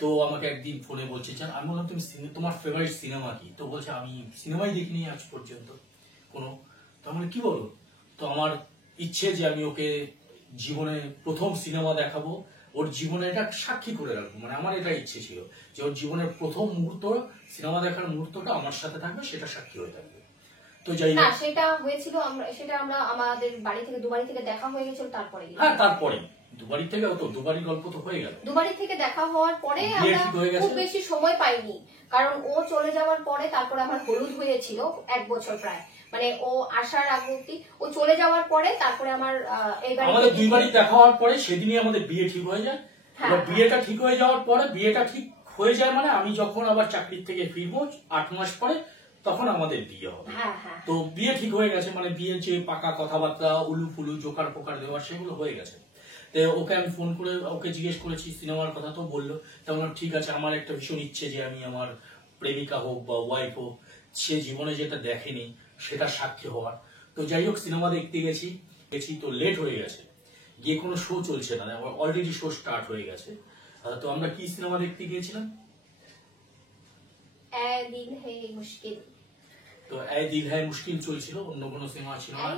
তো আমাকে একদিন ফোনে বলছে, জান, আমি বললাম তুমি তোমার ফেভারিট সিনেমা কি? তো বলছে আমি সিনেমাই দেখিনি আজ পর্যন্ত কোনো। তো আমি কি বলো? তো আমার ইচ্ছে যে আমি ওকে জীবনে প্রথম সিনেমা দেখাবো, ওর জীবনে এটা সাক্ষী করে রাখবো, মানে আমার এটা ইচ্ছে ছিল যে ওর জীবনের প্রথম মুহূর্ত, সিনেমা দেখার মুহূর্তটা আমার সাথে থাকবে, সেটা সাক্ষী হয়ে থাকবে। তো যাই না, সেটা হয়েছিল, আমরা আমাদের বাড়ি থেকে, দুবারি থেকে দেখা হয়ে গেছিল, তারপরে হ্যাঁ, তারপরে দুবারি থেকে, তো দুবারি গল্প তো হয়ে গেল। দুবারি থেকে দেখা হওয়ার পরে আমরা খুব বেশি সময় পাইনি, কারণ ও চলে যাওয়ার পরে তারপরে আমার হলুদ হয়েছিল 1 বছর প্রায়, মানে ও আসার আগে অব্দি, ও চলে যাওয়ার পরে তারপরে আমার আমাদের 2 বাড়ি দেখা হওয়ার পরে সেদিনই আমাদের বিয়ে ঠিক হয়ে যায়। এবার বিয়েটা ঠিক হয়ে যাওয়ার পরে, বিয়েটা ঠিক হয়ে যায় মানে আমি যখন আবার চাকরির থেকে ফিরবো 8 মাস পরে, তখন আমাদের বিয়ে হবে। তো বিয়ে ঠিক হয়ে গেছে, মানে বিয়ের যে পাকা কথাবার্তা, উলু ফুলু জোকার পোকার দেওয়া, সেগুলো হয়ে গেছে। তো ওকে আমি ফোন করে ওকে জিজ্ঞেস করেছি সিনেমার কথা, তো বললো। তেমন ঠিক আছে, আমার একটা ভীষণ ইচ্ছে যে আমি আমার প্রেমিকা হোক বা ওয়াইফ হোক, সে জীবনে যেটা দেখেনি সেটা সাক্ষী হওয়ার। তো যাই হোক, সিনেমা দেখতে গেছি, তো লেট হয়ে গেছে, গিয়ে কোনো শো চলছে না, অলরেডি শো স্টার্ট হয়ে গেছে। তো আমরা কি সিনেমা দেখতে গিয়েছিলাম? তো এই দিল হ্যায় মুশকিল চলছিল, অন্য কোনো সিনেমা ছিল না।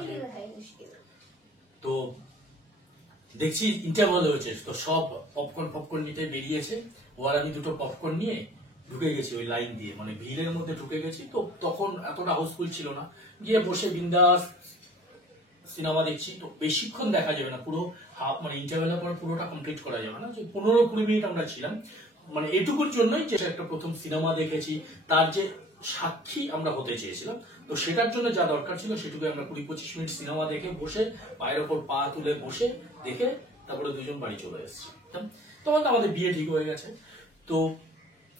তো দেখছি ইন্টারভাল হয়েছে, তো সব পপকর্ন নিতে বেরিয়েছে, ও আর আমি দুটো পপকর্ন নিয়ে ঢুকে গেছি ওই লাইন দিয়ে, মানে ভিড়ের মধ্যে ঢুকে গেছি। তো তখন এতটা হাউসফুল ছিল না, গিয়ে বসে বিন্দাস সিনেমা দেখছি। তো বেশিক্ষণ দেখা যাবে না, পুরো মানে ইন্টারভেলের পর পুরোটা কমপ্লিট করা যাবে না, যে 15-20 মিনিট আমরা ছিলাম, মানে এটুকুর জন্যই যে একটা প্রথম সিনেমা দেখেছি, তার যে সাক্ষী আমরা হতে চেয়েছিলাম। তো সেটার জন্য যা দরকার ছিল সেটুকু আমরা 20-25 মিনিট সিনেমা দেখে বসে, পায়ের ওপর পা তুলে বসে দেখে, তারপরে দুজন বাড়ি চলে এসেছি। তখন তো আমাদের বিয়ে ঠিক হয়ে গেছে। তো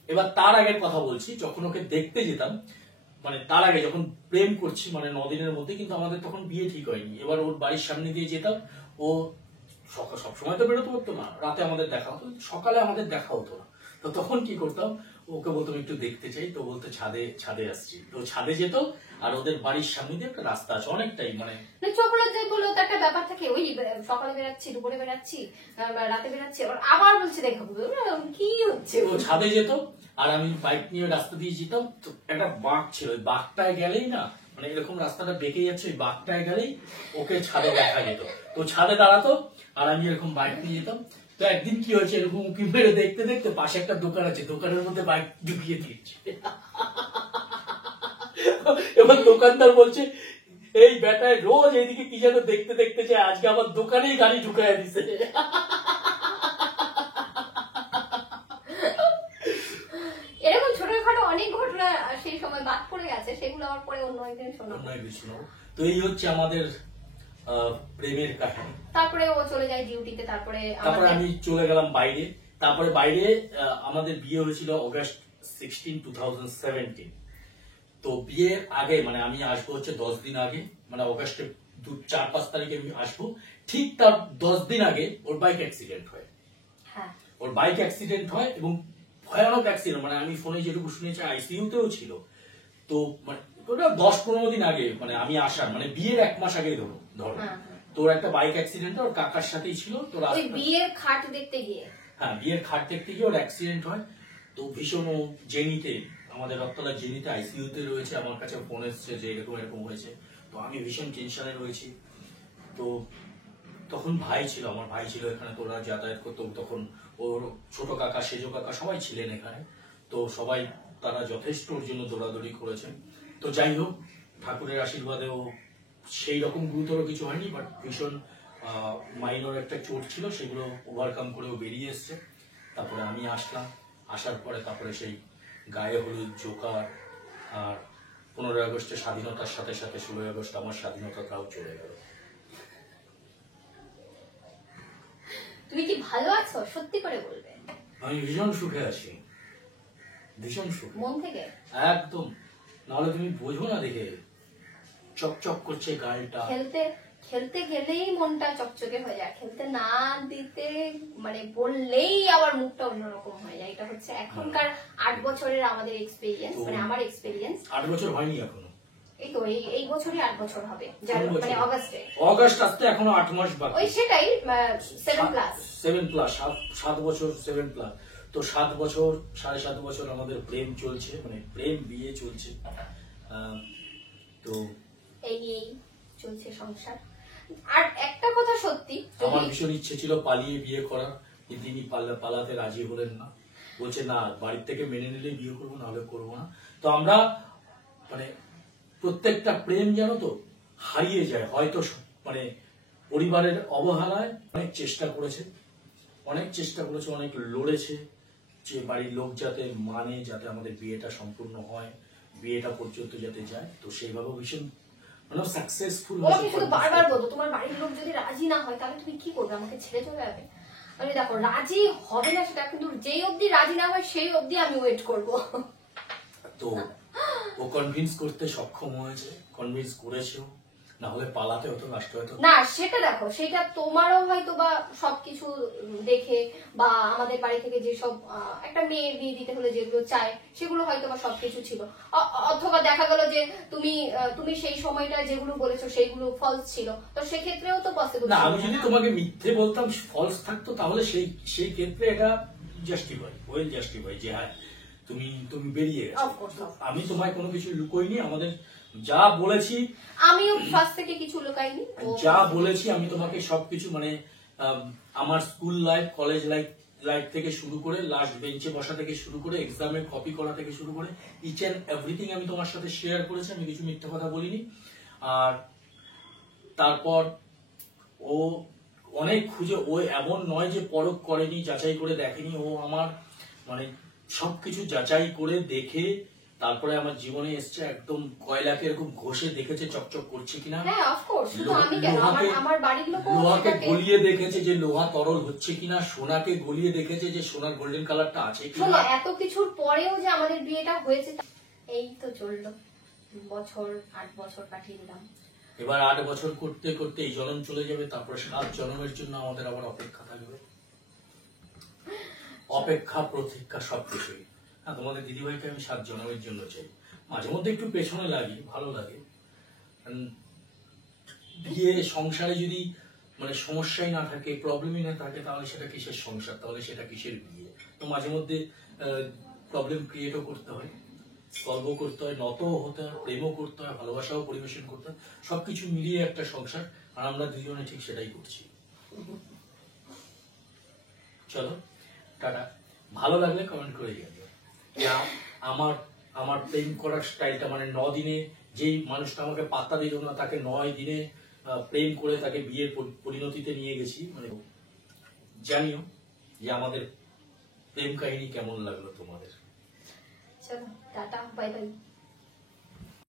এবার তার আগের কথা বলছি, যখন ওকে দেখতে যেতাম, মানে তার আগে যখন প্রেম করছি, মানে 9 দিনের মধ্যে, কিন্তু আমাদের তখন বিয়ে ঠিক হয়নি। এবার ওর বাড়ির সামনে দিয়ে যেতাম, ও সবসময় তো বেরোতে পারতো না, রাতে আমাদের দেখা হতো, সকালে আমাদের দেখা হতো না। তো তখন কি করতাম, ওকে বলতাম একটু দেখতে চাই, তো বলতো ছাদে আসছি। তো ছাদে যেত, আর ওদের বাড়ির সামনে দিয়ে একটা রাস্তা আছে অনেকটাই, মানে চক্রবর্তীগুলো তো একটা ব্যাপার থাকে, ওই সকালে বেরাচ্ছি, দুপুরে বেরাচ্ছি, রাতে বেরাচ্ছি, আবার বলছে দেখাবো, কি হচ্ছে। ও ছাদে যেত, আর আমি বাইক নিয়ে রাস্তা দিয়ে যেতাম। তো একটা বাঘ ছিল, ওই বাঘটায় গেলেই না, মানে এরকম রাস্তাটা বেঁকে যাচ্ছে, ওই বাঘটায় গেলেই ওকে ছাদে দেখা যেত। তো ছাদে দাঁড়াতো, আর আমি এরকম বাইক নিয়ে যেতাম। তো একদিন কি হয়েছে, এরকম উঁকি মেরে দেখতে দেখতে পাশে একটা দোকান আছে, দোকানের মধ্যে বাইক ঢুকিয়ে দিয়েছে। এবার দোকানদার বলছে, এই বেটায় রোজ এইদিকে কি যেন দেখতে দেখতে যায়, আজকে আমার দোকানেই গাড়ি ঢুকাইয়া দিছে। সময় বাদ পড়ে গেছে, সেগুলো আমার পরে অন্য একদিন শোনাবো। অন্য একদিন শোনাবো। তো এই হচ্ছে আমাদের প্রেমের কাহিনী। তারপরে ও চলে যায় ডিউটিতে, তারপরে আমি চলে গেলাম বাইরে। তারপরে বাইরে আমাদের বিয়ে হয়েছিল অগাস্ট 16, 2017। তো বিয়ের আগে মানে আমি আসবো হচ্ছে 10 দিন আগে, মানে অগাস্টের 4-5 তারিখে আমি আসবো। ঠিক তার 10 দিন আগে ওর বাইক অ্যাক্সিডেন্ট হয়। হ্যাঁ, ওর বাইক অ্যাক্সিডেন্ট হয় এবং ভয়ানক অ্যাক্সিডেন্ট, মানে আমি ফোনে যেটুকু শুনেছি আইসিইউতেও ছিল। তো মানে ওটা 10-15 দিন আগে, মানে আমি আসার মানে বিয়ের 1 মাস আগে ধরো। তোর একটা বাইক অ্যাক্সিডেন্ট ওর কাকার সাথেই ছিল। তো ওই বিয়ের খাট দেখতে গিয়ে, হ্যাঁ বিয়ের খাট দেখতে গিয়ে ওর অ্যাক্সিডেন্ট হয়। তো ভীষণ ও জেনিতে, আমাদের রক্তলা জেনিতে আইসিইউতে রয়েছে। আমার কাছে ফোন এসছে যে এরকম এরকম হয়েছে। তো আমি ভীষণ টেনশনে রয়েছি। তো তখন ভাই ছিল, আমার ভাই ছিল এখানে, তোরা যাতায়াত করতো। তখন ওর ছোট কাকা, সেজো কাকা সবাই ছিলেন এখানে। তো সবাই তারা যথেষ্ট ওর জন্য দৌড়াদৌড়ি করেছেন। তো যাই হোক, ঠাকুরের আশীর্বাদে ও সেই রকম গুরুতর কিছু হয়নি, বাট ভীষণ মাইনর একটা চোট ছিল, সেগুলো ওভারকাম করে ও বেরিয়ে এসছে। তারপরে আমি আসলাম, আসার পরে তারপরে সেই গায়ে হলুদ, জোকার, আর 15 আগস্টে স্বাধীনতার সাথে সাথে 16 আগস্ট আমার স্বাধীনতাটাও চলে গেল। তুমি কি ভালো আছো? সত্যি করে বলবে। আমি ভীষণ সুখে আছি, ভীষণ সুখে, মন থেকে একদম। নাহলে তুমি বোঝো না, দেখে চকচক করছে গালটা। খেলতে খেলতে গেলেই মনটা চকচকে হয়ে যায়, খেলতে না দিতে মানে বললেই আবার মুখটা অন্যরকম হয়ে যায়। এটা হচ্ছে এখনকার 8 বছরের আমাদের এক্সপেরিয়েন্স, মানে আমার এক্সপেরিয়েন্স। 8 বছর হয়নি এখনো। এই তো এই বছরই 8 বছর হবে, মানে অগাস্টে। অগাস্ট আসতে এখনো 8 মাস বাকি। ওই সেটাই 7+। 7+, 7 বছর 7+। তো 7 বছর 7.5 বছর আমাদের প্রেম চলছে, মানে প্রেম বিয়ে চলছে। তো এই নিয়েই চলছে সংসার। আর একটা কথা সত্যি, আমার ভীষণ ইচ্ছে ছিল পালিয়ে বিয়ে করার, কিন্তু তিনি পালাতে রাজি হলেন না। বলছে না, বাড়ির থেকে মেনে নিলে বিয়ে করবো, নাহলে করবো না। তো আমরা মানে প্রত্যেকটা প্রেম জানো তো হারিয়ে যায় হয়তো, মানে পরিবারের অবহেলায়। অনেক চেষ্টা করেছে, অনেক লড়েছে যে বাড়ির লোক যাতে মানে, যাতে আমাদের বিয়েটা সম্পূর্ণ হয়, বিয়েটা পর্যন্ত যাতে যায়। তো সেইভাবে ভীষণ মানে সাকসেসফুল হয়েছে। শুধু বারবার বলতো তোমার বাড়ির লোক যদি রাজি না হয় তাহলে তুমি কি করবে, আমাকে ছেড়ে চলে যাবে? আমি দেখো রাজি হবে না সেটা, কিন্তু যেই অবধি রাজি না হয় সেই অবধি আমি ওয়েট করব। তো ও কনভিন্স করতে সক্ষম হয়েছে, কনভিন্স করেছেও, না হলে পালাতে হতো, লাস্টে হয়তো না। সেটা দেখো, সেটা তোমারও হয়তো বা সবকিছু দেখে, বা আমাদের বাড়ি থেকে যেসব একটা মেয়ে বিয়ে দিতে হলে যেগুলো চায় সেগুলো হয়তো বা সবকিছু ছিল, অথবা দেখা গেল যে তুমি সেই সময়টা যেগুলো বলেছো সেগুলো ফলস ছিল, তো সেক্ষেত্রেও তো পসিবল না। আমি যদি তোমাকে মিথ্যে বলতাম, ফলস থাকতো, তাহলে সেই ক্ষেত্রে এটা জাস্টিফাই যে হ্যাঁ তুমি বেরিয়ে গেছো। আমি তোমায় কোনো কিছু লুকোইনি, আমাদের যা বলেছি, আমিও ফার্স্ট থেকে কিছু লুকাইনি, যা বলেছি আমি তোমাকে সবকিছু, মানে আমার স্কুল লাইফ, কলেজ লাইফ থেকে শুরু করে, লাস্ট বেঞ্চে বসা থেকে শুরু করে, এক্সামের কপি করা থেকে শুরু করে, ইচ এন্ড এভরিথিং আমি তোমার সাথে শেয়ার করেছি। আমি কিছু মিথ্যে কথা বলিনি। আর তারপর ও অনেক খুঁজে, ও এমন নয় যে পরখ করেনি, যাচাই করে দেখেনি। ও আমার মানে সবকিছু যাচাই করে দেখে তারপরে আমার জীবনে এসছে। একদম কয়লাকে এরকম ঘষে দেখেছে চকচক করছে কিনা। হ্যাঁ, অফ কোর্স। শুধু আমি কেন, আমার বাড়ির লোকও লোহাকে সেটাকে গলিয়ে দেখেছে যে লোহা তরল হচ্ছে কিনা, সোনাকে গলিয়ে দেখেছে যে সোনার গোল্ডেন কালারটা আছে শোনো, কিনা। এত কিছুর পরেও যে আমাদের বিয়েটা হয়েছে, এই তো চললো 8 বছর কাটিয়ে দিলাম। এবার 8 বছর করতে করতে এই জন্ম চলে যাবে, তারপরে 7 জন্মের জন্য আমাদের আবার অপেক্ষা থাকবে। অপেক্ষা, প্রতীক্ষা সবকিছুই। হ্যাঁ, তোমাদের দিদিভাইকে আমি 7 জন্মের জন্য চাই। মাঝে মধ্যে একটু পেছনে লাগি, ভালো লাগে। বিয়ে সংসারে যদি মানে সমস্যাই না থাকে, প্রবলেমই না থাকে, তাহলে সেটা কিসের সংসার, তাহলে সেটা কিসের বিয়ে? তো মাঝে মধ্যে প্রবলেম ক্রিয়েটও করতে হয়, সলভও করতে হয়, নতও হতে হয়, প্রেমও করতে হয়, ভালোবাসাও পরিবেশন করতে হয়। সবকিছু মিলিয়ে একটা সংসার, আর আমরা দুজনে ঠিক সেটাই করছি। চলো, টাটা। ভালো লাগলে কমেন্ট করে জানিও। আমার প্রেম করার স্টাইলটা, মানে 9 দিনে যেই মানুষটা আমাকে পাত্তা দিল না, তাকে 9 দিনে প্রেম করে তাকে বিয়ের পরিণতিতে নিয়ে গেছি। মানে জানিও যে আমাদের প্রেম কাহিনী কেমন লাগলো তোমাদের। চলো, টাটা, বাই বাই।